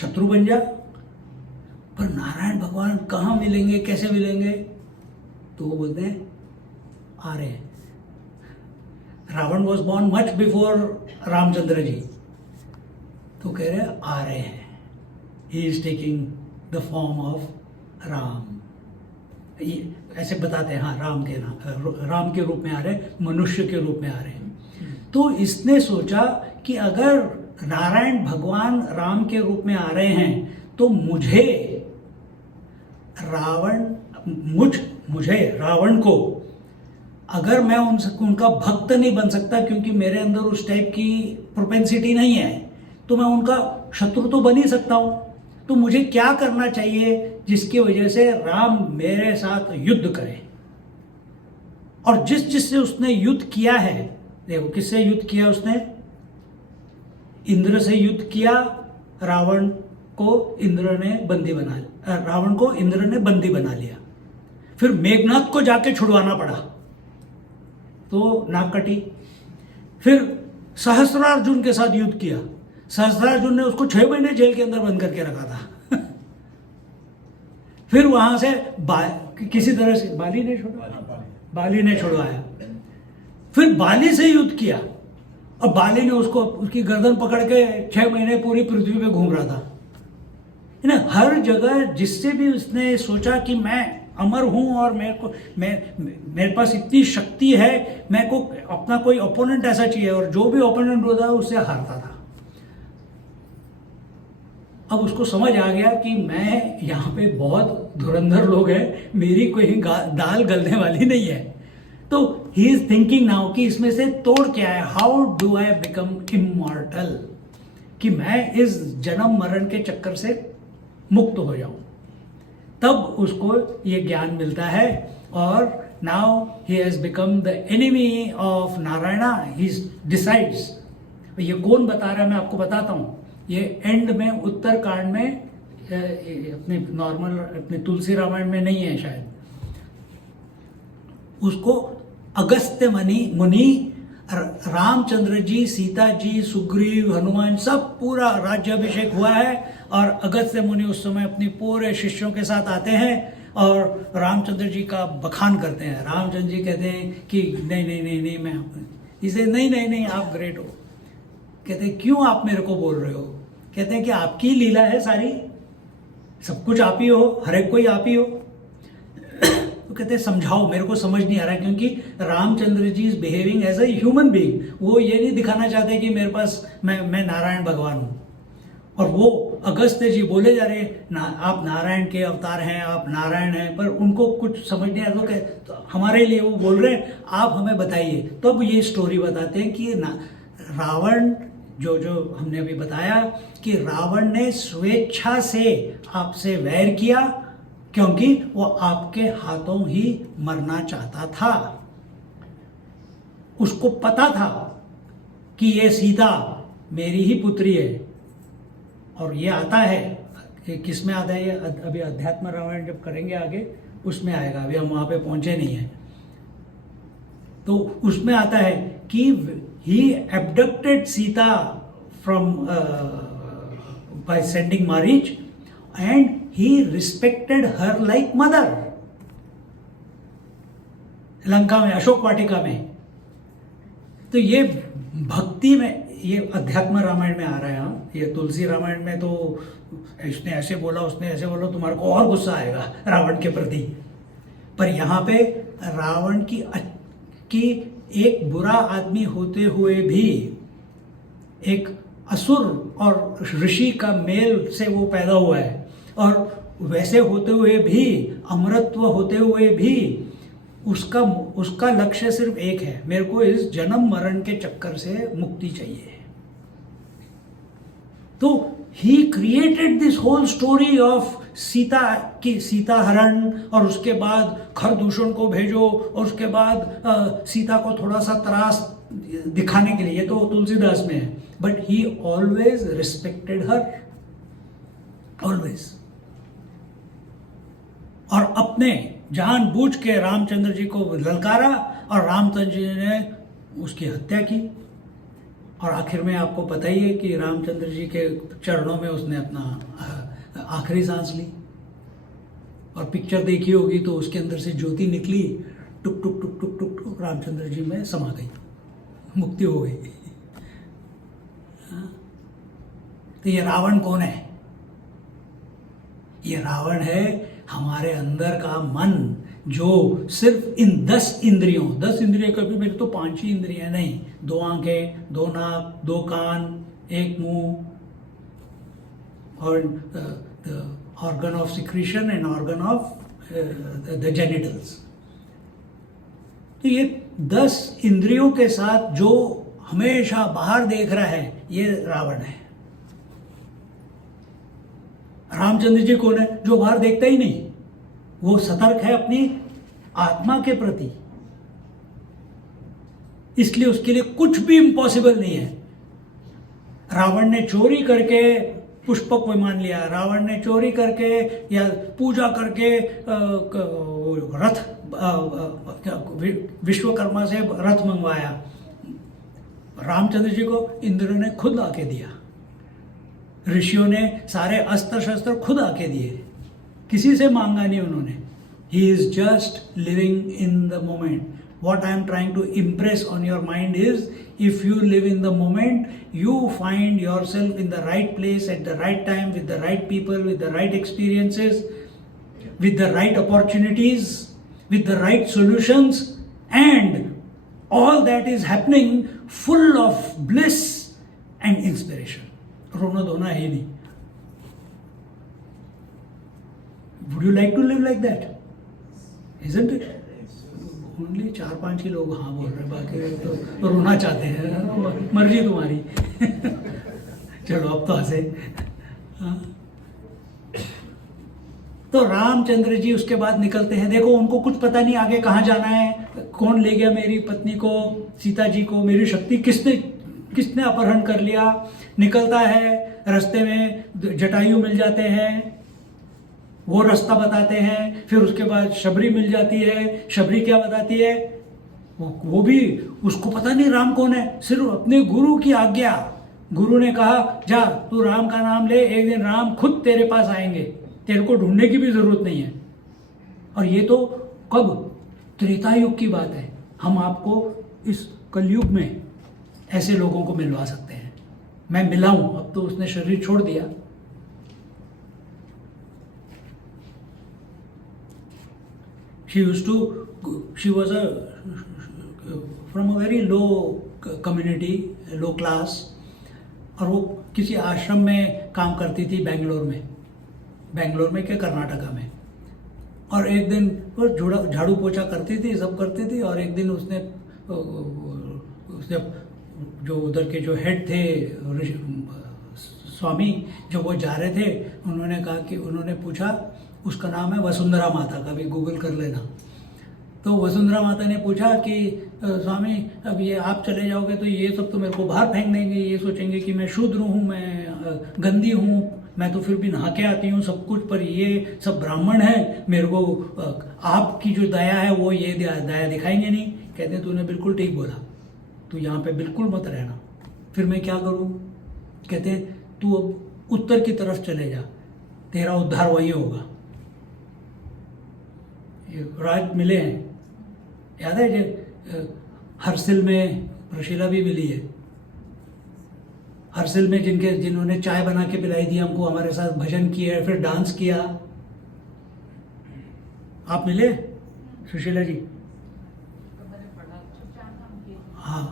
शत्रु बन जा। पर नारायण भगवान कहाँ मिलेंगे, कैसे मिलेंगे? तो वो बोलते हैं आ रहे हैं। Ravan was born much before Ramchandra ji, तो कह रहे आ रहे हैं, he is taking the form of Ram. ये ऐसे बताते हैं, हाँ राम के रूप में आ रहे हैं, मनुष्य के रूप में आ रहे हैं। तो इसने सोचा कि अगर नारायण भगवान राम के रूप में आ रहे हैं तो मुझे रावण को, अगर मैं उनका भक्त नहीं बन सकता क्योंकि मेरे अंदर उस टाइप की प्रोपेंसिटी नहीं है, तो मैं उनका शत्रु तो बन ही सकता हूं। तो मुझे क्या करना चाहिए जिसकी वजह से राम मेरे साथ युद्ध करे। और जिससे उसने युद्ध किया है, देखो किससे युद्ध किया उसने? इंद्र से युद्ध किया। रावण को इंद्र ने बंदी बना लिया, रावण को इंद्र ने बंदी बना लिया। फिर मेघनाथ को जाके छुड़वाना पड़ा तो नाक कटी। फिर सहस्त्रार्जुन के साथ युद्ध किया, सहस्त्रार्जुन ने उसको 6 महीने जेल के अंदर बंद करके रखा था। फिर वहां से किसी तरह से बाली ने छुड़वाया। फिर बाली से युद्ध किया, और बाली ने उसकी गर्दन पकड़ के 6 महीने पूरी पृथ्वी पे घूम रहा था। हर जगह जिससे भी उसने सोचा कि मैं अमर हूं और मेरे पास इतनी शक्ति है, मेरे को अपना कोई ओपोनेंट ऐसा चाहिए, और जो भी ओपोनेंट होता है उससे हारता था। अब उसको समझ आ गया कि मैं यहाँ पे बहुत धुरंधर लोग हैं, मेरी कोई दाल गलने वाली नहीं है। तो ही इज थिंकिंग नाउ कि इसमें से तोड़ क्या है, how do I become immortal, कि मैं इस जन्म मरण के चक्कर से मुक्त हो जाऊं। तब उसको ये ज्ञान मिलता है, और now he has become the enemy of Narayana. He decides. ये कौन बता रहा है, मैं आपको बताता हूँ। ये एंड में उत्तरकांड में, अपने तुलसी रामायण में नहीं है शायद। उसको अगस्त्य मुनि रामचंद्र जी, सीता जी, सुग्रीव, हनुमान, सब पूरा राज्याभिषेक हुआ है और अगस्त्य मुनि उस समय अपनी पूरे शिष्यों के साथ आते हैं और रामचंद्र जी का बखान करते हैं। रामचंद्र जी कहते हैं कि नहीं नहीं नहीं नहीं, मैं इसे नहीं नहीं नहीं, आप ग्रेट हो। कहते हैं क्यों आप मेरे को बोल रहे हो? कहते हैं कि आपकी लीला है सारी, सब कुछ आप ही हो, हर एक कोई आप ही हो। तो कहते हैं समझाओ, मेरे को समझ नहीं आ रहा है, क्योंकि Ramchandra ji is behaving as a human being. वो ये नहीं दिखाना चाहते कि मेरे पास मैं नारायण भगवान हूँ। और वो अगस्त्य जी बोले जा रहे आप नारायण के अवतार हैं, आप नारायण हैं, पर उनको कुछ समझ नहीं आ रहा। तो हमारे लिए वो बोल रहे हैं आप हमें बताइए। तो अब ये स्टोरी बताते हैं कि रावण जो हमने अभी बताया कि रावण ने स्वेच्छा से आपसे वैर किया, क्योंकि वो आपके हाथों ही मरना चाहता था। उसको पता था कि ये सीता मेरी ही पुत्री है। और ये आता है कि किस में आता है, ये अभी अध्यात्म रामायण जब करेंगे आगे उसमें आएगा, अभी हम वहां पे पहुंचे नहीं हैं। तो उसमें आता है कि he abducted Sita from by sending marriage and he respected her like mother. Lanka में, अशोक वाटिका में। तो ये भक्ति में, ये अध्यात्म रामायण में आ रहा है। हाँ, ये तुलसी रामायण में तो इसने ऐसे बोला, उसने ऐसे बोला, तुम्हारे को और गुस्सा आएगा रावण के प्रति। पर यहाँ पे रावण की एक बुरा आदमी होते हुए भी, एक असुर और ऋषि का मेल से वो पैदा हुआ है, और वैसे होते हुए भी, अमरत्व होते हुए भी उसका लक्ष्य सिर्फ एक है, मेरे को इस जन्म मरण के चक्कर से मुक्ति चाहिए। तो he created this whole story of Sita हरण, और उसके बाद खरदूषण को भेजो, और उसके बाद सीता को थोड़ा सा त्रास दिखाने के लिए, ये तो तुलसीदास में है, but he always respected her, always. और अपने जानबूझ के रामचंद्र जी को ललकारा और रामचंद्र जी ने उसकी हत्या की। और आखिर में आपको पता ही है कि रामचंद्र जी के चरणों में उसने अपना आखिरी सांस ली। और पिक्चर देखी होगी तो उसके अंदर से ज्योति निकली, टुक टुक टुक टुक टुक टुक रामचंद्र जी में समा गई, मुक्ति हो गई। तो ये रावण कौन है? ये रावण है हमारे अंदर का मन, जो सिर्फ इन 10 इंद्रियों, कभी मेरे तो 5 ही इंद्रियां नहीं, 2 आंखें, 2 नाक, 2 कान, 1 मुंह, और organ of secretion and organ of the genitals। तो ये 10 इंद्रियों के साथ जो हमेशा बाहर देख रहा है, ये रावण है। रामचंद्र जी कौन है? जो बाहर देखता ही नहीं, वो सतर्क है अपनी आत्मा के प्रति, इसलिए उसके लिए कुछ भी इम्पॉसिबल नहीं है। रावण ने चोरी करके पुष्पक विमान लिया, रावण ने चोरी करके या पूजा करके रथ, विश्वकर्मा से रथ मंगवाया। रामचंद्र जी को इंद्र ने खुद आके दिया, ऋषियों ने सारे अस्त्र शस्त्र खुद आके दिए, किसी से मांगा नहीं उन्होंने। He is just living in the moment. What I am trying to impress on your mind is, if you live in the moment, you find yourself in the right place at the right time, with the right people, with the right experiences, with the right opportunities, with the right solutions, and all that is happening full of bliss and inspiration. रोना धोना है ही नहीं। Would you like to live like that? Isn't it? Only 4-5 ही लोग हाँ बोल रहे, बाकी तो रोना चाहते हैं। मर्जी तुम्हारी। चलो अब तो हंसे। तो रामचंद्र जी उसके बाद निकलते हैं। देखो उनको कुछ पता नहीं आगे कहाँ जाना है, कौन ले गया मेरी पत्नी को, सीता जी को, मेरी शक्ति किसने अपहरण कर लिया। निकलता है, रास्ते में जटायु मिल जाते हैं, वो रास्ता बताते हैं। फिर उसके बाद शबरी मिल जाती है। शबरी क्या बताती है? वो भी उसको पता नहीं राम कौन है, सिर्फ अपने गुरु की आज्ञा। गुरु ने कहा जा तू राम का नाम ले, एक दिन राम खुद तेरे पास आएंगे, तेरे को ढूंढने की भी जरूरत नहीं है। और ये तो कब, त्रेता युग की बात है। हम आपको इस कलयुग में ऐसे लोगों को मिलवा सकते हैं। मैं मिला हूं, अब तो उसने शरीर छोड़ दिया। she was from a very low community, low class, और वो किसी आश्रम में काम करती थी बेंगलोर में क्या कर्नाटका में। और एक दिन वो झाड़ू पोछा करती थी, सब करती थी। और एक दिन उसने जो उधर के जो हेड थे स्वामी, जो वो जा रहे थे, उन्होंने पूछा, उसका नाम है वसुंधरा माता, कभी गूगल कर लेना। तो वसुंधरा माता ने पूछा कि स्वामी अब ये आप चले जाओगे तो ये सब तो मेरे को बाहर फेंक देंगे, ये सोचेंगे कि मैं शूद्र हूँ, मैं गंदी हूँ, मैं तो फिर भी नहा के आती हूँ सब कुछ, पर ये सब ब्राह्मण है, मेरे को आपकी जो दया है वो ये दया दिखाएंगे नहीं। कहते तूने बिल्कुल ठीक बोला, तू यहाँ पे बिल्कुल मत रहना। फिर मैं क्या करूँ? कहते तू अब उत्तर की तरफ चले जा, तेरा उद्धार वहीं होगा। राज मिले हैं, याद है जो हरसिल में प्रशीला भी मिली है। हरसिल में जिन्होंने चाय बना के पिलाई थी हमको, हमारे साथ भजन किया, फिर डांस किया। आप मिले सुशीला जी? हाँ।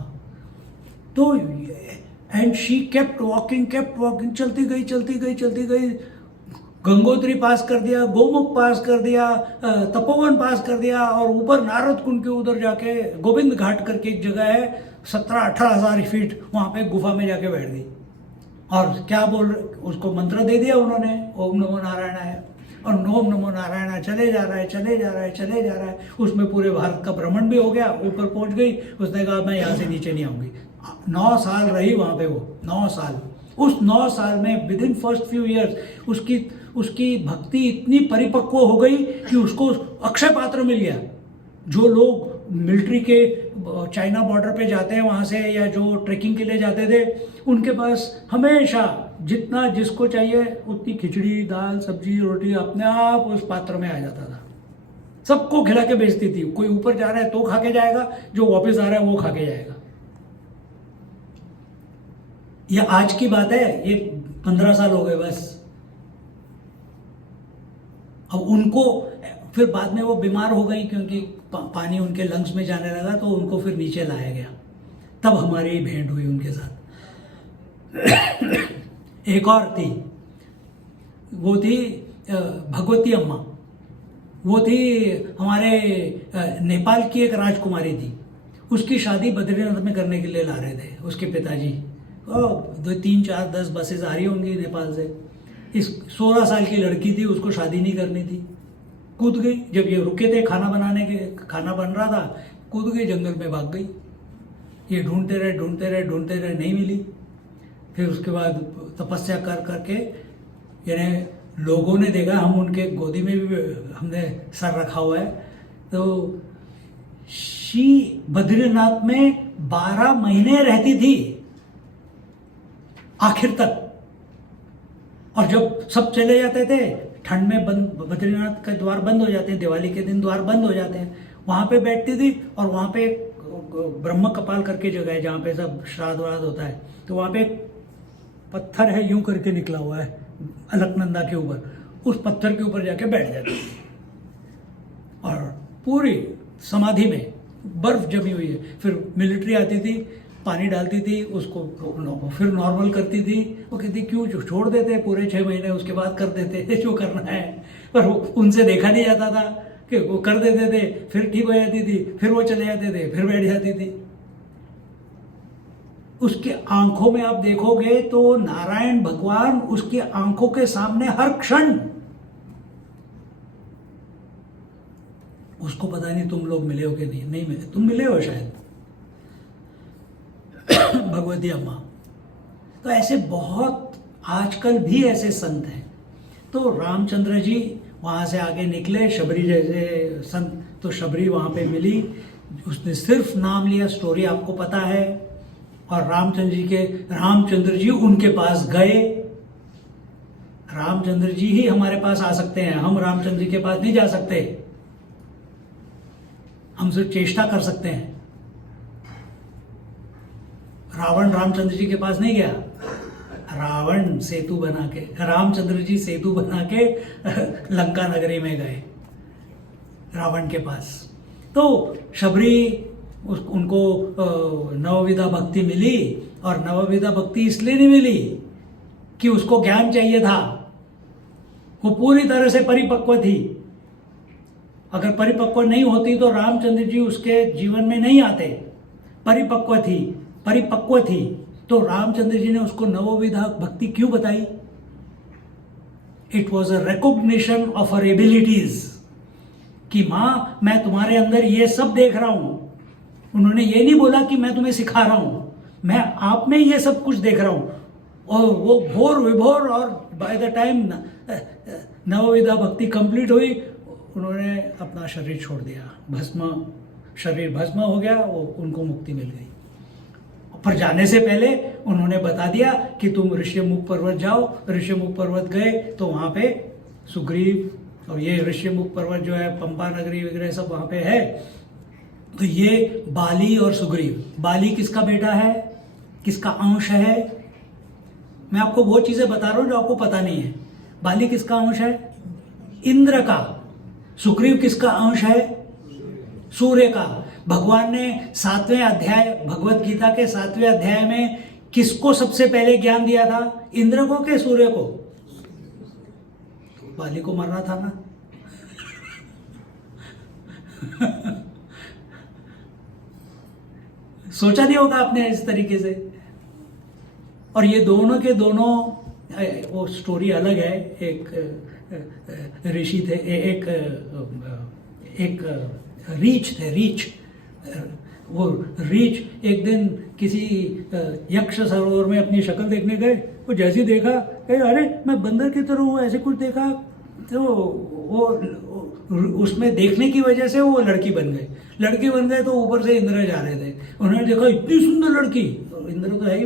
तो एंड शी केप्ट वॉकिंग, चलती गई, गंगोत्री पास कर दिया, गोमुख पास कर दिया, तपोवन पास कर दिया, और ऊपर नारद कुंड के उधर जाके गोविंद घाट करके एक जगह है, 17-18 हजार फीट, वहां पे गुफा में जाके बैठ गई। और क्या उसको मंत्र दे दिया उन्होंने, ओम नमो नारायणाय, और ओम नमो नारायण चले जा रहा है। उसमें पूरे भारत का भ्रमण भी हो गया, ऊपर पहुंच गई। उसने कहा मैं यहाँ से नीचे नहीं आऊंगी। 9 साल रही वहां पे वो, 9 साल। उस 9 साल में with in first few years उसकी भक्ति इतनी परिपक्व हो गई कि उसको अक्षय पात्र मिल गया। जो लोग मिलिट्री के चाइना बॉर्डर पे जाते हैं वहाँ से, या जो ट्रेकिंग के लिए जाते थे, उनके पास हमेशा जितना जिसको चाहिए उतनी खिचड़ी, दाल, सब्जी, रोटी अपने आप उस पात्र में आ जाता था। सबको खिला के बेचती थी। कोई ऊपर जा रहा है तो खा के जाएगा, जो वापस आ रहा है वो खा के जाएगा। ये आज की बात है, ये 15 साल हो गए बस। अब उनको फिर बाद में वो बीमार हो गई, क्योंकि पानी उनके लंग्स में जाने लगा, तो उनको फिर नीचे लाया गया। तब हमारी भेंट हुई उनके साथ। एक और थी, वो थी भगवती अम्मा। वो थी हमारे नेपाल की एक राजकुमारी थी। उसकी शादी बद्रीनाथ में करने के लिए ला रहे थे उसके पिताजी। 2, 3, 4, 10 बसेस आ रही होंगी नेपाल से। इस 16 साल की लड़की थी, उसको शादी नहीं करनी थी। कूद गई, जब ये रुके थे खाना बन रहा था, कूद गई, जंगल में भाग गई। ये ढूंढते रहे, नहीं मिली। फिर उसके बाद तपस्या करके यानी लोगों ने देखा, हम उनके गोदी में भी हमने सर रखा हुआ है, तो शी बद्रीनाथ में 12 महीने रहती थी आखिर तक। और जब सब चले जाते थे, ठंड में बद्रीनाथ के द्वार बंद हो जाते हैं, दिवाली के दिन द्वार बंद हो जाते हैं, वहां पे बैठती थी। और वहां पे ब्रह्म कपाल करके जगह है जहाँ पे सब श्राद्ध वाद्ध होता है, तो वहां पे पत्थर है, यूं करके निकला हुआ है अलकनंदा के ऊपर। उस पत्थर के ऊपर जाके बैठ जाती और पूरी समाधि में बर्फ जमी हुई है। फिर मिलिट्री आती थी, पानी डालती थी, उसको फिर नॉर्मल करती थी। वो कहती क्यों छोड़ देते पूरे 6 महीने, उसके बाद कर देते जो करना है। पर उनसे देखा नहीं जाता था कि वो कर देते थे, फिर ठीक हो जाती थी, फिर वो चले जाते थे, फिर बैठ जाती थी। उसके आंखों में आप देखोगे तो नारायण भगवान उसकी आंखों के सामने हर क्षण। उसको पता नहीं तुम लोग मिले हो कि नहीं मिले, तुम मिले हो शायद भगवती अम्मा। तो ऐसे बहुत आजकल भी ऐसे संत हैं। तो रामचंद्र जी वहाँ से आगे निकले, शबरी जैसे संत, तो शबरी वहाँ पे मिली। उसने सिर्फ नाम लिया, स्टोरी आपको पता है। और रामचंद्र जी उनके पास गए। रामचंद्र जी ही हमारे पास आ सकते हैं, हम रामचंद्र जी के पास नहीं जा सकते। हम सिर्फ चेष्टा कर सकते हैं। रावण रामचंद्र जी के पास नहीं गया, रावण सेतु बना के, रामचंद्र जी सेतु बना के लंका नगरी में गए रावण के पास। तो शबरी उनको नवविधा भक्ति मिली, और नवविधा भक्ति इसलिए नहीं मिली कि उसको ज्ञान चाहिए था, वो पूरी तरह से परिपक्व थी। अगर परिपक्व नहीं होती तो रामचंद्र जी उसके जीवन में नहीं आते। परिपक्व थी तो रामचंद्र जी ने उसको नवविधा भक्ति क्यों बताई? It was a recognition of her abilities कि माँ मैं तुम्हारे अंदर ये सब देख रहा हूं। उन्होंने ये नहीं बोला कि मैं तुम्हें सिखा रहा हूं, मैं आप में ये सब कुछ देख रहा हूं। और वो भोर विभोर, और बाय द टाइम नवविधा भक्ति कंप्लीट हुई, उन्होंने अपना शरीर छोड़ दिया, शरीर भस्म हो गया, वो उनको मुक्ति मिल गई। पर जाने से पहले उन्होंने बता दिया कि तुम ऋष्यमुख पर्वत जाओ। ऋष्यमुख पर्वत गए तो वहां पे सुग्रीव, और ये ऋष्यमुख पर्वत जो है पंपा नगरी वगैरह सब वहां पे है। तो ये बाली और सुग्रीव, बाली किसका बेटा है, किसका अंश है? मैं आपको वो चीजें बता रहा हूं जो आपको पता नहीं है। बाली किसका अंश है? इंद्र का। सुग्रीव किसका अंश है? सूर्य का। भगवान ने 7वें अध्याय, भगवत गीता के 7वें अध्याय में किसको सबसे पहले ज्ञान दिया था? इंद्र को के सूर्य को? बाली को मरना था ना। सोचा नहीं होगा आपने इस तरीके से। और ये दोनों के दोनों, वो स्टोरी अलग है। एक ऋषि थे, एक रीछ थे, रीछ। वो रीछ एक दिन किसी यक्ष सरोवर में अपनी शक्ल देखने गए। वो जैसे देखा, अरे मैं बंदर की तरह हूँ, ऐसे कुछ देखा, तो वो उसमें देखने की वजह से वो लड़की बन गए। तो ऊपर से इंद्र जा रहे थे, उन्होंने देखा इतनी सुंदर लड़की। इंद्र तो है ही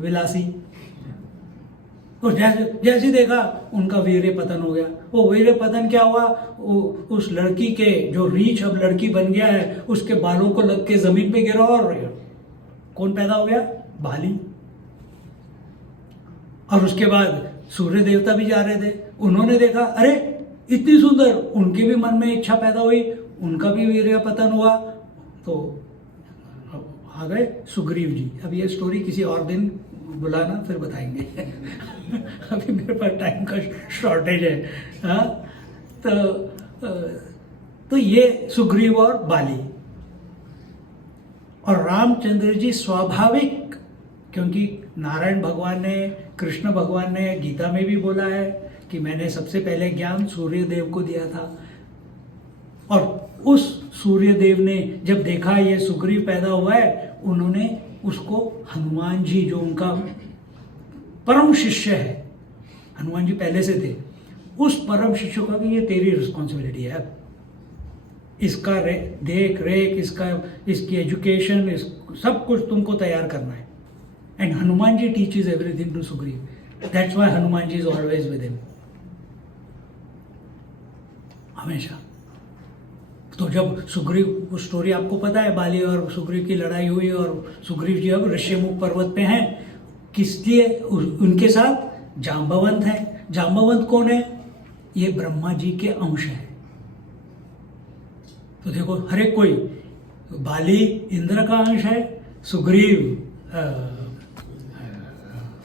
विलासी। तो जैसे देखा उनका वीर्य पतन हो गया। वो वीर्य पतन क्या हुआ? उस लड़की के, जो रीछ अब लड़की बन गया है, उसके बालों को लग के जमीन पे गिरा, और कौन पैदा हो गया? बाली। और उसके बाद सूर्य देवता भी जा रहे थे, उन्होंने देखा अरे इतनी सुंदर, उनके भी मन में इच्छा पैदा हुई, उनका भी वीर्य पतन हुआ। तो आ गए सुग्रीव जी। अब ये स्टोरी किसी और दिन बुलाना, फिर बताएंगे। अभी मेरे पास टाइम का शॉर्टेज है। हाँ, तो ये सुग्रीव और बाली। और रामचंद्र जी स्वाभाविक, क्योंकि नारायण भगवान ने, कृष्ण भगवान ने गीता में भी बोला है कि मैंने सबसे पहले ज्ञान सूर्य देव को दिया था। और उस सूर्य देव ने जब देखा ये सुग्रीव पैदा हुआ है, उन्होंने उसको हनुमान जी, जो उनका परम शिष्य है, हनुमान जी पहले से थे, उस परम शिष्य को कि ये तेरी रिस्पॉन्सिबिलिटी है, इसका देख रेख, इसकी एजुकेशन, सब कुछ तुमको तैयार करना है। And Hanuman ji teaches everything to Sugriva. That's why Hanuman ji is always with him, हमेशा। तो जब सुग्रीव, वो स्टोरी आपको पता है, बाली और सुग्रीव की लड़ाई हुई, और सुग्रीव जी अब ऋष्यमुख पर्वत पे हैं। किस लिए? उनके साथ जाम्बवंत है। जाम्बवंत कौन है? ये ब्रह्मा जी के अंश है। तो देखो, हर एक कोई, बाली इंद्र का अंश है, सुग्रीव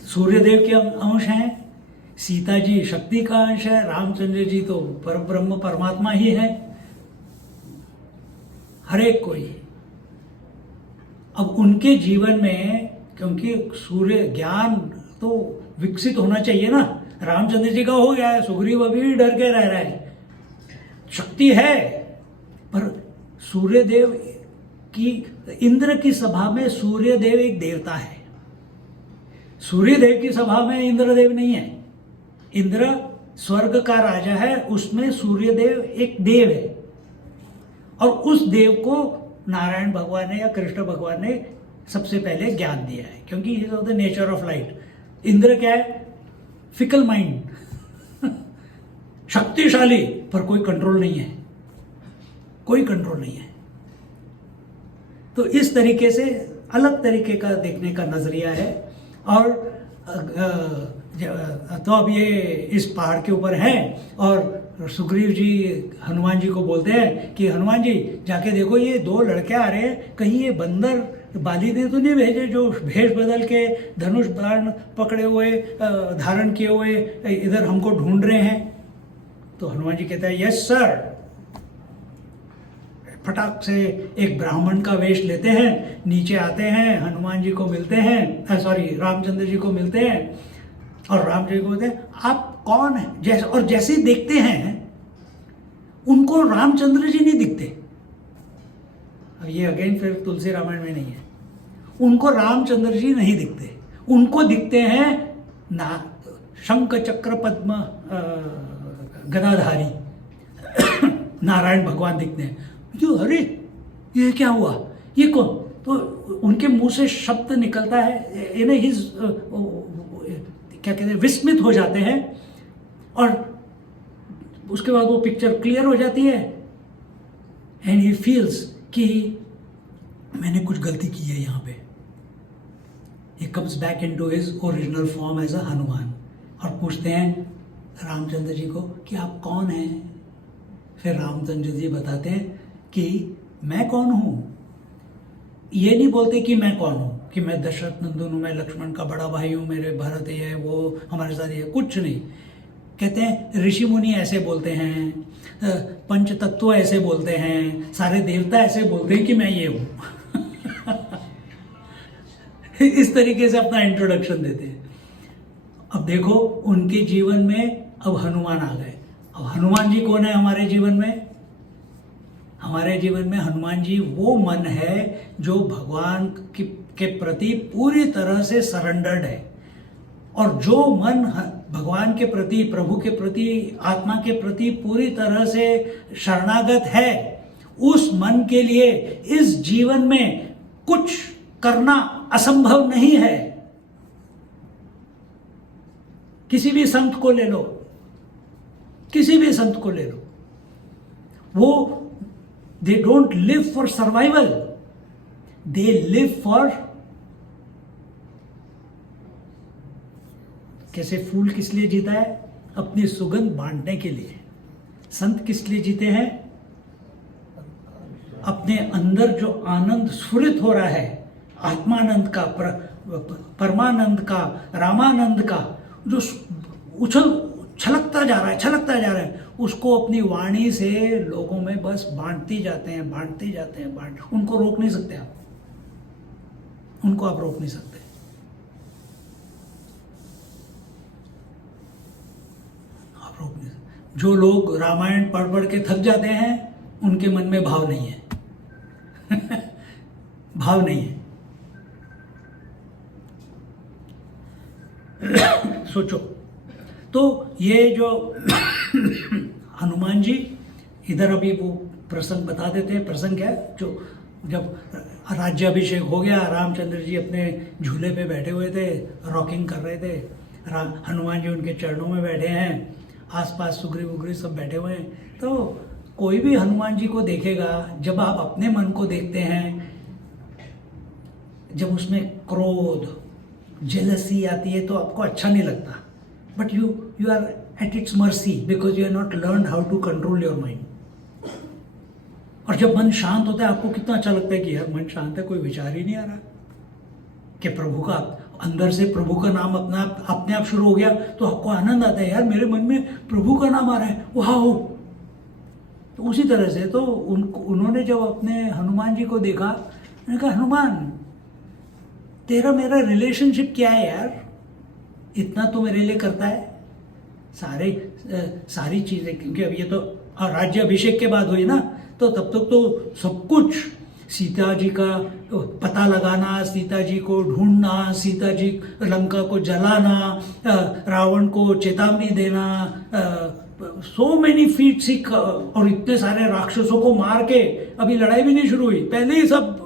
सूर्यदेव के अंश हैं, सीता जी शक्ति का अंश है, रामचंद्र जी तो परब्रह्म परमात्मा ही है। हर एक कोई। अब उनके जीवन में, क्योंकि सूर्य ज्ञान तो विकसित होना चाहिए ना, रामचंद्र जी का हो गया है, सुग्रीव अभी भी डर के रह रहा है। शक्ति है, पर सूर्यदेव की, इंद्र की सभा में सूर्यदेव एक देवता है, सूर्यदेव की सभा में इंद्रदेव नहीं है। इंद्र स्वर्ग का राजा है, उसमें सूर्यदेव एक देव है। और उस देव को नारायण भगवान ने या कृष्ण भगवान ने सबसे पहले ज्ञान दिया है, क्योंकि is of the nature of light. Indra क्या है? फिकल माइंड, शक्तिशाली, पर कोई कंट्रोल नहीं है, कोई कंट्रोल नहीं है। तो इस तरीके से अलग तरीके का देखने का नजरिया है। और तो अब ये इस पहाड़ के ऊपर हैं और सुग्रीव जी हनुमान जी को बोलते हैं कि हनुमान जी जाके देखो, ये 2 लड़के आ रहे हैं, कहीं ये बंदर बाली ने तो नहीं भेजे जो भेष बदल के धनुष बाण पकड़े हुए धारण किए हुए इधर हमको ढूंढ रहे हैं। तो हनुमान जी कहता है यस सर। फटाक से एक ब्राह्मण का वेश लेते हैं, नीचे आते हैं, हनुमान जी को मिलते हैं, सॉरी रामचंद्र जी को मिलते हैं, और राम जी को बोलते हैं आप कौन हैं? जैसे ही देखते हैं उनको रामचंद्र जी नहीं दिखते। अब ये अगेन फिर तुलसी रामायण में नहीं है, उनको रामचंद्र जी नहीं दिखते, उनको दिखते हैं शंख चक्र पद्म गदाधारी नारायण भगवान दिखते हैं। जो अरे ये क्या हुआ, ये कौन? तो उनके मुंह से शब्द निकलता है, इन्हें ही क्या कहते हैं, विस्मित हो जाते हैं, और उसके बाद वो पिक्चर क्लियर हो जाती है एंड ही फील्स कि मैंने कुछ गलती की है यहाँ पे। He comes back into his original form as a Hanuman, और पूछते हैं रामचंद्र जी को कि आप कौन हैं? फिर रामचंद्र जी बताते हैं कि मैं कौन हूँ। ये नहीं बोलते कि मैं कौन हूँ, कि मैं दशरथ नंदन हूँ, मैं लक्ष्मण का बड़ा भाई हूँ, मेरे भरत ये है, वो हमारे साथ ये, कुछ नहीं। कहते हैं ऋषि मुनि ऐसे बोलते हैं, पंच तत्व ऐसे बोलते हैं, सारे देवता ऐसे बोलते हैं कि मैं ये हूँ। इस तरीके से अपना इंट्रोडक्शन देते हैं। अब देखो उनके जीवन में अब हनुमान आ गए। अब हनुमान जी कौन है हमारे जीवन में? हमारे जीवन में हनुमान जी वो मन है जो भगवान के प्रति पूरी तरह से सरेंडर्ड है, और जो मन भगवान के प्रति, प्रभु के प्रति, आत्मा के प्रति पूरी तरह से शरणागत है, उस मन के लिए इस जीवन में कुछ करना असंभव नहीं है। किसी भी संत को ले लो, किसी भी संत को ले लो, वो they don't live for survival, they live for, कैसे फूल किस लिए जीता है? अपनी सुगंध बांटने के लिए। संत किस लिए जीते हैं? अपने अंदर जो आनंद स्फुरित हो रहा है, आत्मानंद का, परमानंद का, रामानंद का, जो छलकता जा रहा है, उसको अपनी वाणी से लोगों में बस बांटते जाते हैं। उनको रोक नहीं सकते आप, उनको आप रोक नहीं सकते। आप रोक नहीं सकते। जो लोग रामायण पढ़ के थक जाते हैं, उनके मन में भाव नहीं है। भाव नहीं है। सोचो, तो ये जो हनुमान जी इधर अभी वो प्रसंग बता देते हैं। प्रसंग क्या है? जो जब राज्याभिषेक हो गया, रामचंद्र जी अपने झूले पे बैठे हुए थे, रॉकिंग कर रहे थे, हनुमान जी उनके चरणों में बैठे हैं, आसपास सुग्रीव उग्रीव सब बैठे हुए हैं। तो कोई भी हनुमान जी को देखेगा, जब आप अपने मन को देखते हैं, जब उसमें क्रोध, जेलसी आती है, तो आपको अच्छा नहीं लगता। But you are at its mercy because you are not learn how to control your mind. और जब मन शांत होता है, आपको कितना अच्छा लगता है कि यार मन शांत है, कोई विचार ही नहीं आ रहा, कि प्रभु का अंदर से प्रभु का नाम अपने आप शुरू हो गया, तो आपको आनंद आता है, यार मेरे मन में प्रभु का नाम आ रहा है, वाह। तो उसी तरह से तो उन्होंने जब अपने हनुमान जी को देखा, उन्होंने कहा हनुमान, तेरा मेरा रिलेशनशिप क्या है यार? इतना तो मेरे लिए करता है, सारी चीजें, क्योंकि अब ये तो राज्य अभिषेक के बाद हुई ना, तो तब तक तो सब कुछ, सीता जी का पता लगाना, सीता जी को ढूंढना, सीता जी लंका को जलाना, रावण को चेतावनी देना, सो मेनी फीट्स ही और इतने सारे राक्षसों को मार के अभी लड़ाई भी नहीं शुरू हुई, पहले ही सब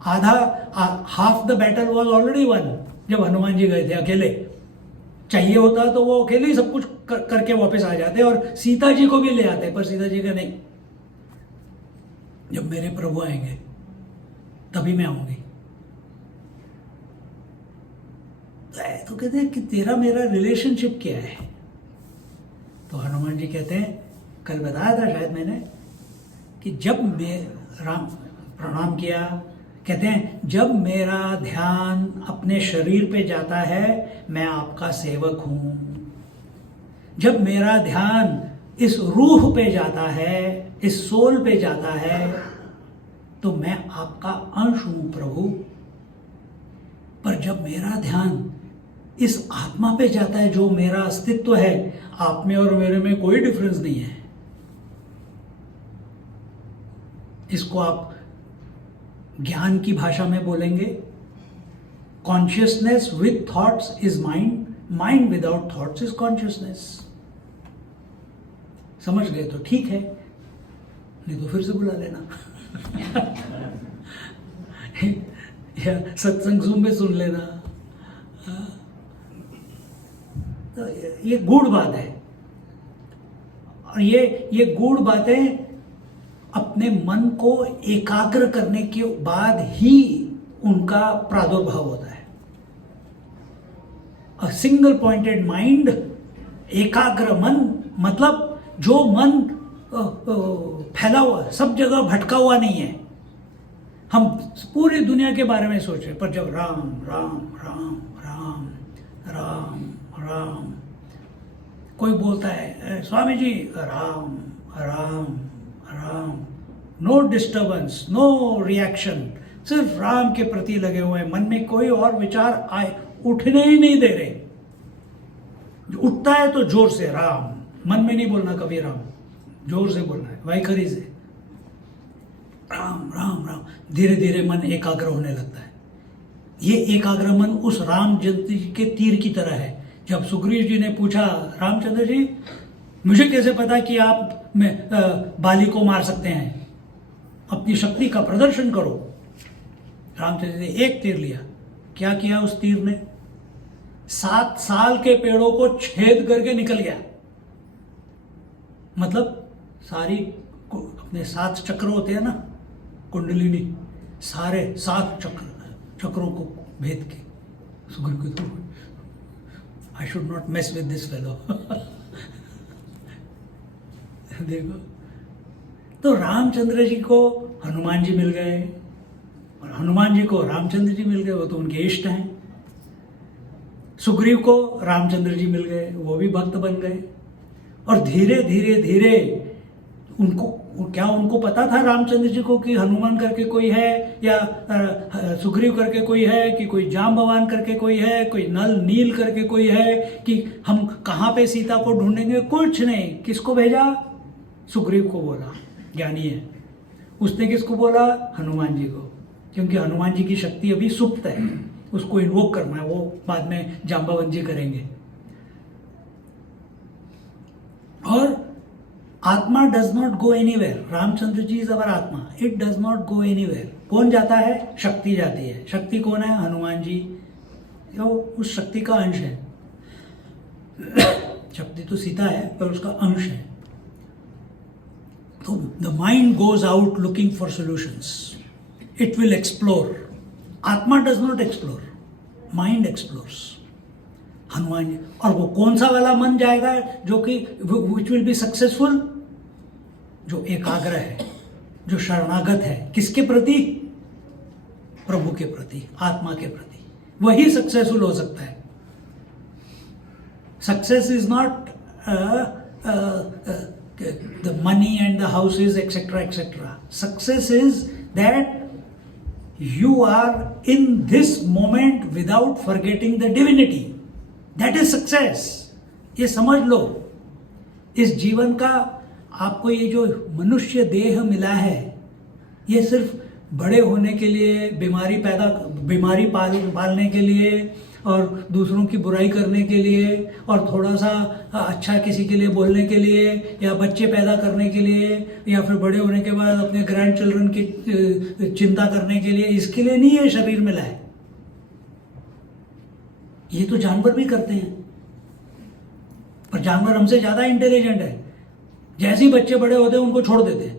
half the battle was already one. जब हनुमान जी गए थे अकेले, चाहिए होता तो वो अकेले ही सब कुछ करके वापस आ जाते और सीता जी को भी ले आते, पर सीता जी का नहीं, जब मेरे प्रभु आएंगे तभी मैं आऊंगी। तो कहते हैं कि तेरा मेरा रिलेशनशिप क्या है? तो हनुमान जी कहते हैं, कल बताया था शायद मैंने, कि जब मैं राम प्रणाम किया, कहते हैं जब मेरा ध्यान अपने शरीर पे जाता है मैं आपका सेवक हूं, जब मेरा ध्यान इस रूह पे जाता है, इस सोल पे जाता है, तो मैं आपका अंश हूं प्रभु। पर जब मेरा ध्यान इस आत्मा पे जाता है, जो मेरा अस्तित्व है, आप में और मेरे में कोई डिफरेंस नहीं है। इसको आप ज्ञान की भाषा में बोलेंगे, consciousness with thoughts is mind, mind without thoughts is consciousness. समझ गए तो ठीक है, नहीं तो फिर से बुला लेना या सत्संग ज़ूम में सुन लेना। तो ये गूढ़ बात है, और ये गूढ़ बातें अपने मन को एकाग्र करने के बाद ही उनका प्रादुर्भाव होता है। अ सिंगल पॉइंटेड माइंड, एकाग्र मन, मतलब जो मन फैला हुआ, सब जगह भटका हुआ नहीं है। हम पूरी दुनिया के बारे में सोच रहे, पर जब राम राम राम राम राम राम, कोई बोलता है Swami ji Ram Ram Ram, no disturbance, no reaction, सिर्फ राम के प्रति लगे हुए हैं, मन में कोई और विचार आए उठने ही नहीं दे रहे। उठता है तो जोर से राम, मन में नहीं बोलना कभी राम, जोर से बोलना है, वैखरी से राम राम राम। धीरे धीरे मन एकाग्र होने लगता है। ये एकाग्र मन उस राम जी के तीर की तरह है। जब सुग्रीव जी ने पूछा, रामचंद्र जी मुझे कैसे पता कि आप बाली को मार सकते हैं, अपनी शक्ति का प्रदर्शन करो। रामचंद्र जी ने एक तीर लिया, क्या किया उस तीर ने? 7 साल के पेड़ों को छेद करके निकल गया। मतलब सारी अपने 7 चक्र होते हैं ना, कुंडलिनी, सारे 7 चक्रों को भेद के सुग्रीव को, I should not mess with this fellow देखो, तो रामचंद्र जी को हनुमान जी मिल गए, और हनुमान जी को रामचंद्र जी मिल गए, वो तो उनके इष्ट हैं। सुग्रीव को रामचंद्र जी मिल गए, वो भी भक्त बन गए। और धीरे धीरे धीरे उनको पता था रामचंद्र जी को कि हनुमान करके कोई है, या सुग्रीव करके कोई है, कि कोई जाम्बवान करके कोई है, कोई नल नील करके कोई है, कि हम कहाँ पे सीता को ढूंढेंगे? कुछ नहीं। किसको भेजा? सुग्रीव को बोला, ज्ञानी है। उसने किसको बोला? हनुमान जी को, क्योंकि हनुमान जी की शक्ति अभी सुप्त है, उसको इन्वोक करना है, वो बाद में जाम्बवान जी करेंगे। और आत्मा does not go anywhere, Ramchandra ji is our आत्मा, it does not go anywhere. कौन जाता है? शक्ति जाती है। शक्ति कौन है? हनुमान जी, वो उस शक्ति का अंश है। शक्ति तो सीता है, पर उसका अंश है। तो the mind goes out looking for solutions, it will explore. आत्मा does not explore, mind explores. Hanuman ji, और वो कौन सा वाला मन जाएगा जो कि विच विल बी सक्सेसफुल? जो एकाग्र है, जो शरणागत है। किसके प्रति? प्रभु के प्रति, आत्मा के प्रति। वही सक्सेसफुल हो सकता है। Success is not the money and the houses etcetera etcetera. Success is that you are in this moment without forgetting the divinity. That is success. ये समझ लो, इस जीवन का आपको ये जो मनुष्य देह मिला है, ये सिर्फ बड़े होने के लिए, बीमारी पालने के लिए, और दूसरों की बुराई करने के लिए और थोड़ा सा अच्छा किसी के लिए बोलने के लिए या बच्चे पैदा करने के लिए या फिर बड़े होने के बाद अपने ग्रैंड चिल्ड्रन की चिंता करने के लिए, इसके लिए नहीं ये शरीर मिला है। ये तो जानवर भी करते हैं, पर जानवर हमसे ज्यादा इंटेलिजेंट है। जैसे ही बच्चे बड़े होते हैं उनको छोड़ देते हैं,